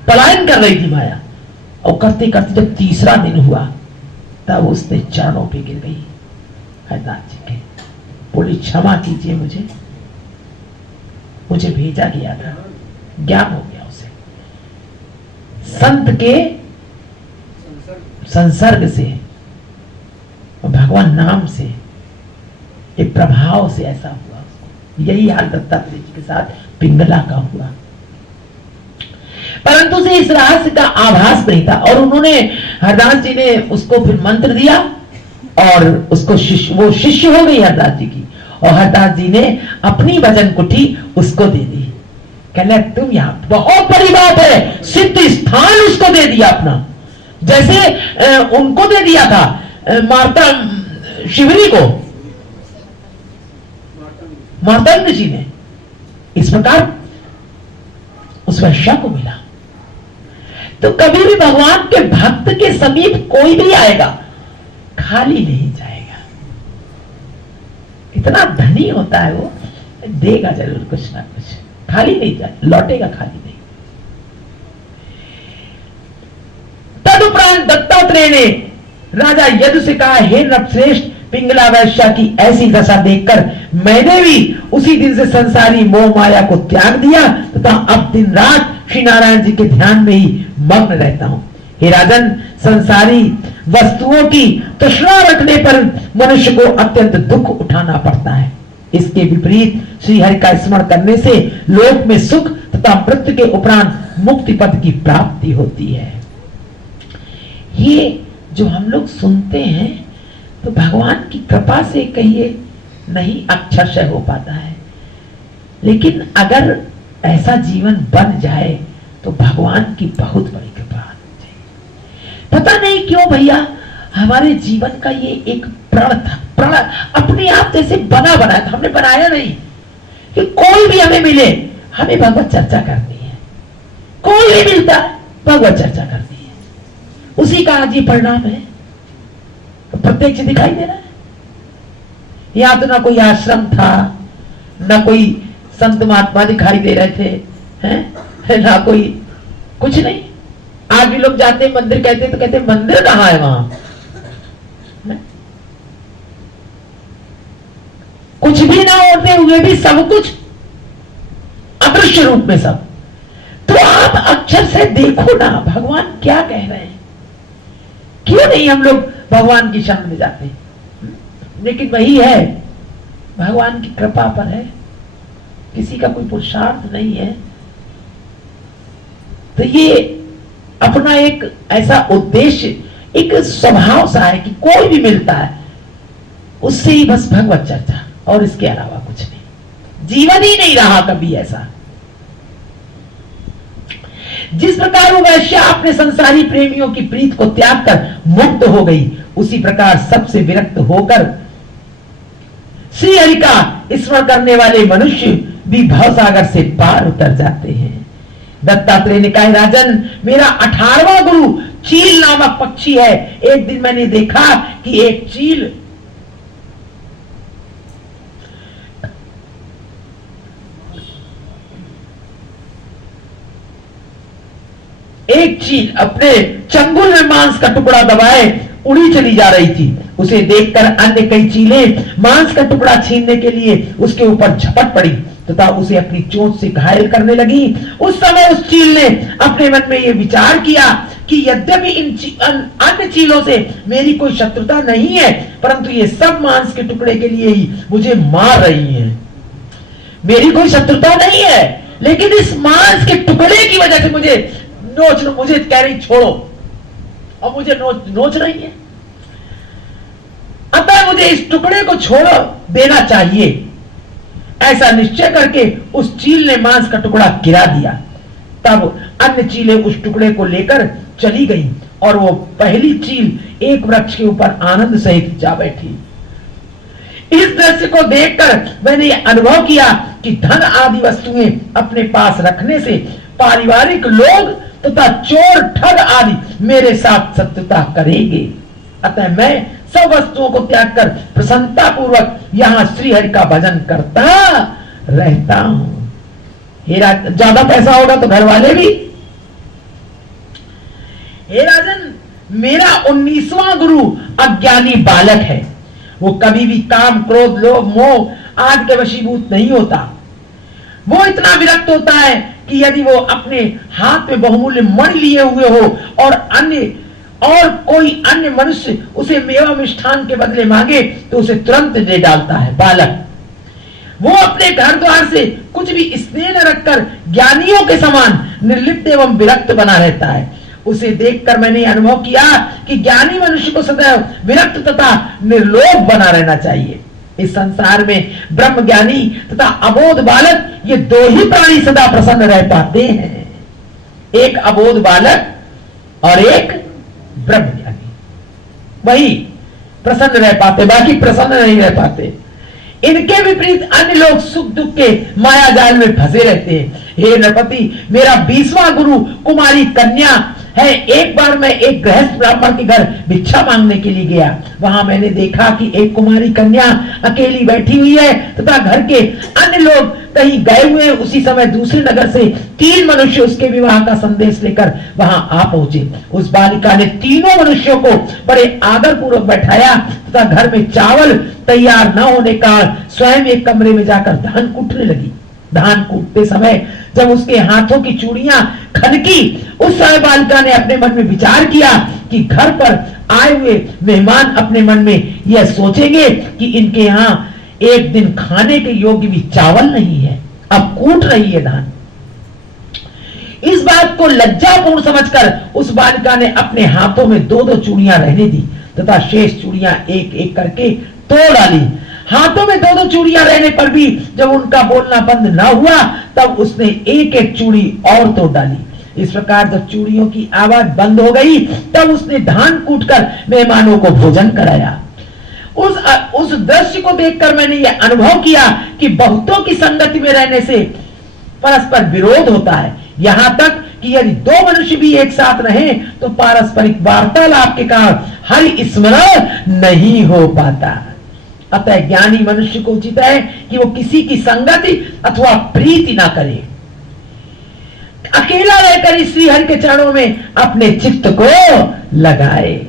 पलायन कर रही थी माया। और करते करते जब तीसरा दिन हुआ तब उसने चरणों पे गिर गई हरदास जी के। बोली, क्षमा कीजिए, मुझे भेजा गया था, ज्ञान हो गया उसे, संत के संसर्ग से, भगवान नाम से, एक प्रभाव से ऐसा हुआ उसको। यही हाल दत्तात्रेय जी के साथ पिंगला का हुआ, परंतु उसे इस रहस्य का आभास नहीं था। और उन्होंने, हरदास जी ने उसको फिर मंत्र दिया और उसको वो शिष्य हो गई हरदास जी की। और हरदास जी ने अपनी भजन कुटी उसको दे दी। कहने, तुम यहाँ, बहुत बड़ी बात है, सिद्ध स्थान उसको दे दिया अपना, जैसे उनको दे दिया था मार्ता शिवरी को, मार्तंड जी ने। इस प्रकार उस वैश्या को मिला। तो कभी भी भगवान के भक्त के समीप कोई भी आएगा खाली नहीं जाएगा। इतना धनी होता है वो, देगा जरूर कुछ ना कुछ, खाली नहीं जाए, लौटेगा खाली नहीं। तदुपरांत दत्तात्रेय ने राजा यदु से कहा, हे नृपश्रेष्ठ, पिंगला वैश्या की ऐसी दशा देखकर मैंने भी उसी दिन से संसारी मोह माया को त्याग दिया तथा अब दिन रात श्री नारायण जी के ध्यान में ही मग्न रहता हूं। हे राजन, संसारी वस्तुओं की तृष्णा रखने पर मनुष्य को अत्यंत दुख उठाना पड़ता है। इसके विपरीत श्री हरि का स्मरण करने से लोक में सुख तथा मृत्यु के उपरांत मुक्ति पद की प्राप्ति होती है। ये जो हम लोग सुनते हैं तो भगवान की कृपा से कहिए नहीं अक्षरशः हो पाता है, लेकिन अगर ऐसा जीवन बन जाए तो भगवान की बहुत बड़ी कृपा होनी चाहिए। पता नहीं क्यों भैया, हमारे जीवन का ये एक प्रण था, प्रण अपने आप जैसे बना था, हमने बनाया नहीं कि कोई भी हमें मिले हमें भगवत चर्चा करनी है, कोई भी मिलता है भगवत चर्चा करनी है, उसी का आज ये परिणाम है। प्रत्यक्ष दिखाई दे रहा है। यहां तो ना कोई आश्रम था, ना कोई संत महात्मा दिखाई दे रहे थे, हैं? ना कोई कुछ नहीं। आज भी लोग जाते हैं मंदिर, कहते तो कहते मंदिर कहां है वहां, कुछ भी ना होते हुए भी सब कुछ अदृश्य रूप में सब। तो आप अक्षर से देखो ना भगवान क्या कह रहे हैं। क्यों नहीं हम लोग भगवान की शरण में जाते हैं? लेकिन वही है, भगवान की कृपा पर है, किसी का कोई पुरुषार्थ नहीं है। तो ये अपना एक ऐसा उद्देश्य, एक स्वभाव सा है कि कोई भी मिलता है उससे ही बस भगवत चर्चा, और इसके अलावा कुछ नहीं। जीवन ही नहीं रहा कभी ऐसा। जिस प्रकार वो वैश्या अपने संसारी प्रेमियों की प्रीत को त्याग कर मुक्त हो गई, उसी प्रकार सबसे विरक्त होकर श्री हरि का स्मरण करने वाले मनुष्य भी भवसागर से पार उतर जाते हैं। दत्तात्रेय ने कहा, राजन, मेरा 18वां गुरु चील नामक पक्षी है। एक दिन मैंने देखा कि एक चील अपने चंगुल में मांस का टुकड़ा दबाए उड़ी चली जा रही थी। उसे देखकर अन्य कई चीलें मांस का टुकड़ा छीनने के लिए उसके ऊपर झपट पड़ी तथा उसे अपनी चोंच से घायल करने लगी। उस समय उस चील ने अपने मन में यह विचार किया कि यद्यपि इन अन्य चीलों से मेरी कोई शत्रुता नहीं है, परंतु ये सब मांस के टुकड़े के लिए ही मुझे मार रही हैं। मेरी कोई शत्रुता नहीं है, लेकिन इस मांस के टुकड़े की वजह से मुझे कह रही छोड़ो, और मुझे नोच रही है। अतः मुझे इस टुकड़े को छोड़ देना चाहिए। ऐसा निश्चय करके उस चील ने मांस का टुकड़ा गिरा दिया। तब अन्य चीलें उस टुकड़े को लेकर चली गईं और वो पहली चील एक वृक्ष के ऊपर आनंद सहित जा बैठी। इस दृश्य को देखकर मैंने यह अनुभव किया कि धन आदि वस्तुएं अपने पास रखने से पारिवारिक लोग तथा चोर ठग आदि मेरे साथ शत्रुता करेंगे। अतः मैं सब वस्तुओं को त्याग कर प्रसन्नता पूर्वक यहाँ श्री हरि का भजन करता रहता हूं। ज्यादा पैसा होगा तो घर वाले भी। हे राजन, मेरा 19वां गुरु अज्ञानी बालक है। वो कभी भी काम, क्रोध, लोभ, मोह आदि के वशीभूत नहीं होता। वो इतना विरक्त होता है कि यदि वो अपने हाथ में बहुमूल्य मणि लिए हुए हो और कोई अन्य मनुष्य उसे मेवा मिष्ठान के बदले मांगे तो उसे तुरंत दे डालता है। बालक वो अपने घर द्वार से कुछ भी स्नेह न रखकर ज्ञानियों के समान निर्लिप्त एवं विरक्त बना रहता है। उसे देखकर मैंने अनुभव किया कि ज्ञानी मनुष्य को सदैव विरक्त तथा निर्लोभ बना रहना चाहिए। इस संसार में ब्रह्म ज्ञानी तथा अबोध बालक, ये दो ही प्राणी सदा प्रसन्न रह पाते हैं। एक अबोध बालक और एक ब्रह्म ज्ञानी, वही प्रसन्न रह पाते, बाकी प्रसन्न नहीं रह पाते। इनके विपरीत अन्य लोग सुख दुख के माया जाल में फंसे रहते हैं। हे नरपति, मेरा 20वां गुरु कुमारी कन्या है। एक बार मैं एक गृहस्थ ब्राह्मण के घर भिक्षा मांगने के लिए गया। वहां मैंने देखा कि एक कुमारी कन्या अकेली बैठी हुई है तथा घर के अन्य लोग कहीं गए हुए। उसी समय दूसरे नगर से 3 मनुष्य उसके विवाह का संदेश लेकर वहां आ पहुंचे। उस बालिका ने तीनों मनुष्यों को बड़े आदर पूर्वक बैठाया तथा घर में चावल तैयार न होने का स्वयं एक कमरे में जाकर धान कूटने लगी। धान कूटते समय जब उसके हाथों की चूड़ियां खनकी, उस समय बालिका ने अपने मन में विचार किया कि घर पर आए हुए मेहमान अपने मन में यह सोचेंगे कि इनके यहाँ एक दिन खाने के योग्य भी चावल नहीं है, अब कूट रही है धान। इस बात को लज्जापूर्ण समझकर उस बालिका ने अपने हाथों में 2-2 चूड़ियां रहने दी तथा शेष चूड़ियां एक एक करके तोड़ डाली। हाथों में 2-2 चूड़ियां रहने पर भी जब उनका बोलना बंद न हुआ तब उसने एक एक चूड़ी और तोड़ डाली। इस प्रकार जब चूड़ियों की आवाज बंद हो गई तब उसने धान कूटकर मेहमानों को भोजन कराया। उस दृश्य को देखकर मैंने यह अनुभव किया कि बहुतों की संगति में रहने से परस्पर विरोध होता है। यहां तक कि यदि 2 मनुष्य भी एक साथ रहें तो पारस्परिक वार्तालाप के कारण हरि स्मरण नहीं हो पाता। अतः ज्ञानी मनुष्य को उचित है कि वो किसी की संगति अथवा प्रीति ना करे। अकेला रहकर इस श्री हरि के चरणों में अपने चित्त को लगाए।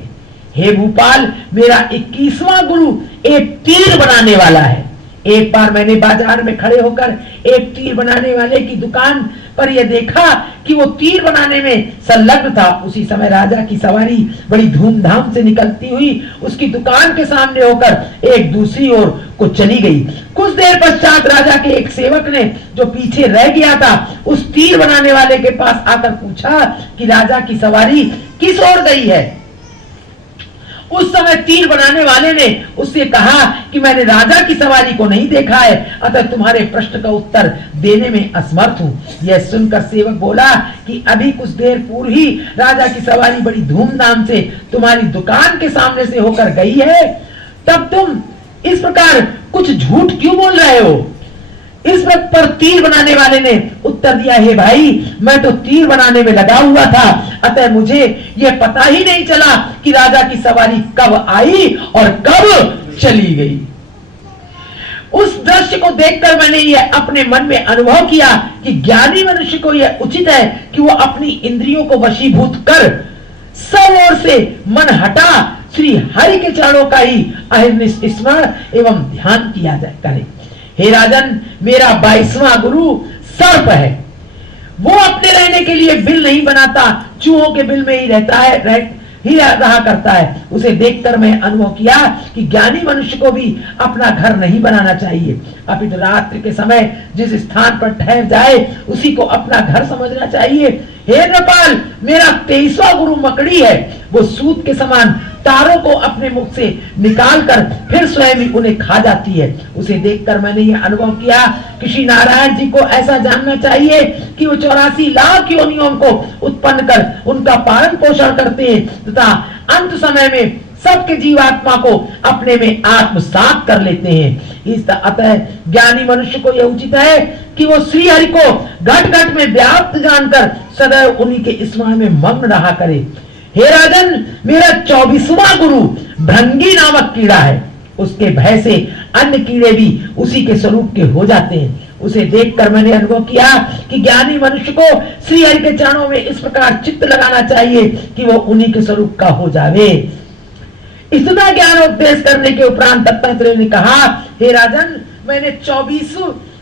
हे भूपाल, मेरा 21वां गुरु एक तीर बनाने वाला है। एक बार मैंने बाजार में खड़े होकर एक तीर बनाने वाले की दुकान पर यह देखा कि वो तीर बनाने में संलग्न था। उसी समय राजा की सवारी बड़ी धूमधाम से निकलती हुई उसकी दुकान के सामने होकर एक दूसरी ओर को चली गई। कुछ देर पश्चात राजा के एक सेवक ने, जो पीछे रह गया था, उस तीर बनाने वाले के पास आकर पूछा कि राजा की सवारी किस ओर गई है। उस समय तीर बनाने वाले ने उससे कहा कि मैंने राजा की सवारी को नहीं देखा है, अतः तुम्हारे प्रश्न का उत्तर देने में असमर्थ हूँ। यह सुनकर सेवक बोला कि अभी कुछ देर पूर्व ही राजा की सवारी बड़ी धूमधाम से तुम्हारी दुकान के सामने से होकर गई है, तब तुम इस प्रकार कुछ झूठ क्यों बोल रहे हो। इस पर तीर बनाने वाले ने उत्तर दिया, हे भाई, मैं तो तीर बनाने में लगा हुआ था, अतः मुझे यह पता ही नहीं चला कि राजा की सवारी कब आई और कब चली गई। उस दृश्य को देखकर मैंने यह अपने मन में अनुभव किया कि ज्ञानी मनुष्य को यह उचित है कि वो अपनी इंद्रियों को वशीभूत कर सब ओर से मन हटा श्री हरि के चरणों का ही अहर्निश स्मरण एवं ध्यान किया जाए करे। हे राजन, मेरा 22वां गुरु सर्प है। वो अपने रहने के लिए बिल नहीं बनाता, चूहों के बिल में ही रहता है, रहा करता है। उसे देखकर मैं अनुभव किया कि ज्ञानी मनुष्य को भी अपना घर नहीं बनाना चाहिए, अपितु रात्रि के समय जिस स्थान पर ठहर जाए उसी को अपना घर समझना चाहिए। हे नृपाल, मेरा 23वां गुरु मकड़ी है। वो सूत के समान तारों को अपने मुख से निकालकर फिर स्वयं ही उन्हें खा जाती है। उसे देखकर मैंने यह अनुभव किया कि श्री नारायण जी को ऐसा जानना चाहिए कि वो 84 लाख योनियों को उत्पन्न कर उनका पालन पोषण करते हैं तथा अंत समय में सबके जीवात्मा को अपने में आत्मसात कर लेते हैं। इस अतः ज्ञानी मनुष्य को यह उचित है कि वो श्री हरि को घट घट में व्याप्त जानकर सदैव उन्हीं के स्मरण में मग्न रहा करे। हे राजन, मेरा 24वां गुरु भृंगी नामक कीड़ा है। उसके भय से अन्य कीड़े भी उसी के स्वरूप के हो जाते हैं। उसे देखकर मैंने अनुभव किया कि ज्ञानी मनुष्य को श्री हरि के चरणों में इस प्रकार चित्त लगाना चाहिए कि वो उन्हीं के स्वरूप का हो जावे। इतना ज्ञान उपदेश करने के उपरांत दत्तात्रेय ने कहा, हे राजन, मैंने 24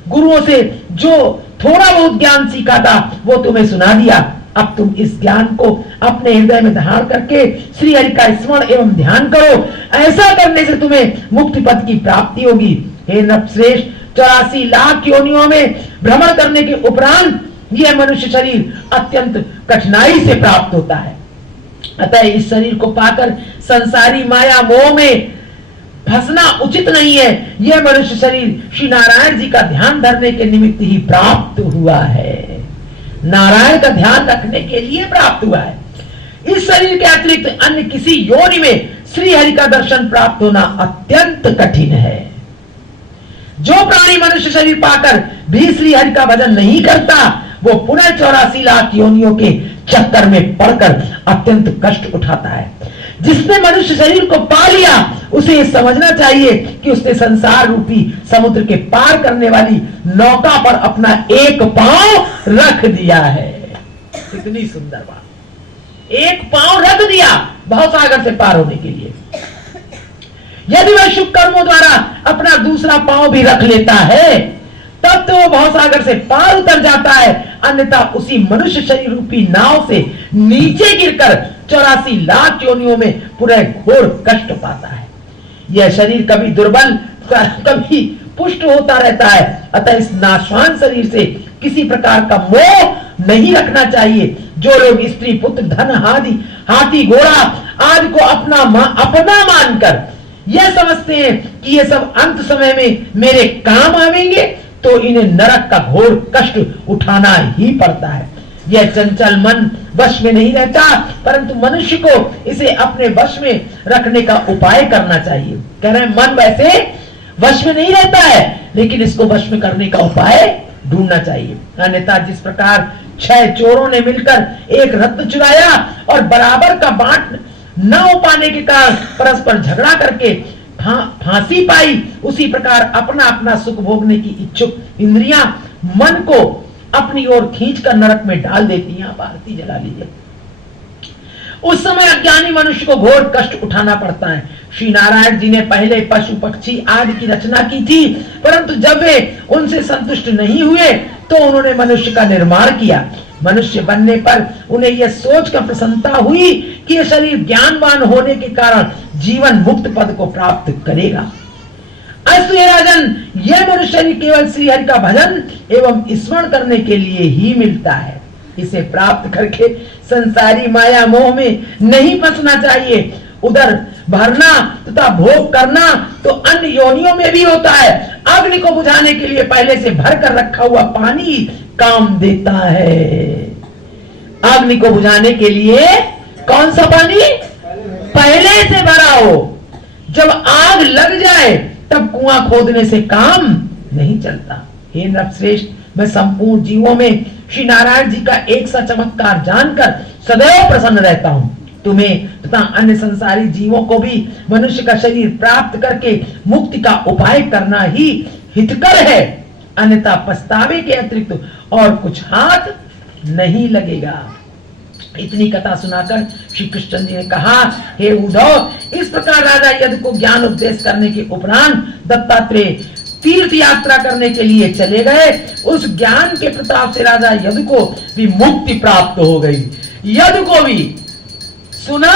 गुरुओं से जो थोड़ा बहुत ज्ञान सीखा था वो तुम्हें सुना दिया। अब तुम इस ज्ञान को अपने हृदय में धारण करके श्री हरि का स्मरण एवं ध्यान करो। ऐसा करने से तुम्हें मुक्ति पद की प्राप्ति होगी। हे नरश्रेष्ठ, 84 लाख योनियों में भ्रमण करने के उपरांत यह मनुष्य शरीर अत्यंत कठिनाई से प्राप्त होता है। अतः इस शरीर को पाकर संसारी माया मोह में फंसना उचित नहीं है। यह मनुष्य शरीर श्री नारायण जी का ध्यान धरने के निमित्त ही प्राप्त हुआ है, नारायण का ध्यान रखने के लिए प्राप्त हुआ है। इस शरीर के अतिरिक्त अन्य किसी योनि में श्री हरि का दर्शन प्राप्त होना अत्यंत कठिन है। जो प्राणी मनुष्य शरीर पाकर भी श्री हरि का भजन नहीं करता वो पुनः 84 लाख योनियों के चक्कर में पड़कर अत्यंत कष्ट उठाता है। जिसने मनुष्य शरीर को पा लिया उसे समझना चाहिए कि उसने संसार रूपी समुद्र के पार करने वाली नौका पर अपना एक पांव रख दिया है। कितनी सुंदर बात, एक पांव रख दिया भवसागर से पार होने के लिए। यदि वह शुभ कर्मों द्वारा अपना दूसरा पांव भी रख लेता है तब तो वो भवसागर से पार उतर जाता है, अन्यथा उसी मनुष्य शरीर रूपी नाव से नीचे गिरकर 84 लाख योनियों में पूरा घोर कष्ट पाता है। यह शरीर कभी दुर्बल कभी पुष्ट होता रहता है। अतः इस नाशवान शरीर से किसी प्रकार का मोह नहीं रखना चाहिए। जो लोग स्त्री पुत्र धन आदि हाथी घोड़ा आदि को अपना मानकर यह समझते हैं कि ये सब अंत समय में मेरे काम आवेंगे तो इन्हें नरक का घोर कष्ट उठाना ही पड़ता है। यह चंचल मन वश में नहीं रहता, परंतु मनुष्य को इसे अपने वश में रखने का उपाय करना चाहिए। कह रहे हैं मन वैसे वश में नहीं रहता है, लेकिन इसको वश में करने का उपाय ढूंढना चाहिए। अन्यथा जिस प्रकार 6 चोरों ने मिलकर एक रत्न चुराया और बराबर का बांट न हो पाने के कारण परस्पर झगड़ा करके फांसी पाई, उसी प्रकार अपना अपना सुख भोगने की इच्छुक इंद्रियां मन को अपनी ओर खींचकर नरक में डाल देती हैं। आप आरती जला लीजिए। उस समय अज्ञानी मनुष्य को घोर कष्ट उठाना पड़ता है। श्री नारायण जी ने पहले पशु पक्षी आदि की रचना की थी, परंतु जब वे उनसे संतुष्ट नहीं हुए तो उन्होंने मनुष्य का निर्माण किया। मनुष्य बनने पर उन्हें यह सोचकर प्रसन्नता हुई कि यह शरीर ज्ञानवान होने के कारण जीवन मुक्त पद को प्राप्त करेगा। अस्तु हे राजन, यह मनुष्य शरीर केवल श्री हरि का भजन एवं स्मरण करने के लिए ही मिलता है। इसे प्राप्त करके संसारी माया मोह में नहीं फंसना चाहिए। उधर भरना तथा भोग करना तो अन्य योनियों में भी होता है। अग्नि को बुझाने के लिए पहले से भर कर रखा हुआ पानी काम देता है। अग्नि को बुझाने के लिए कौन सा पानी पहले से भरा हो। जब आग लग जाए तब कुआं खोदने से काम नहीं चलता। हे नरश्रेष्ठ, मैं संपूर्ण जीवों में श्री नारायण जी का एक सा चमत्कार जानकर सदैव प्रसन्न रहता हूं। तुम्हें तथा अन्य संसारी जीवों को भी मनुष्य का शरीर प्राप्त करके मुक्ति का उपाय करना ही हितकर है, अन्यथा पछतावे के अतिरिक्त और कुछ हाथ नहीं लगेगा। इतनी कथा सुनाकर श्री कृष्ण जी ने कहा, हे उद्धव, इस प्रकार राजा यदु को ज्ञान उपदेश करने के उपरांत दत्तात्रेय तीर्थ यात्रा करने के लिए चले गए। उस ज्ञान के प्रताप से राजा यदु को भी मुक्ति प्राप्त हो गई। यदु को भी सुना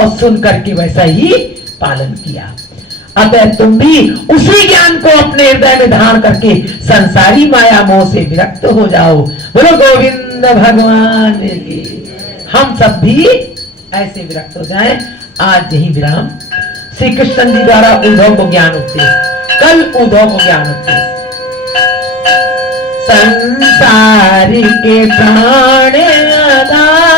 और सुन करके वैसा ही पालन किया। अतः तुम भी उसी ज्ञान को अपने हृदय में धारण करके संसारी माया मोह से विरक्त हो जाओ। बोलो गोविंद भगवान की। हम सब भी ऐसे विरक्त हो जाएं। आज यही विराम। श्री कृष्ण जी द्वारा उद्धव को ज्ञान उपदेश, कल उद्धव को ज्ञान उपदेश। संसारी के प्राण आधार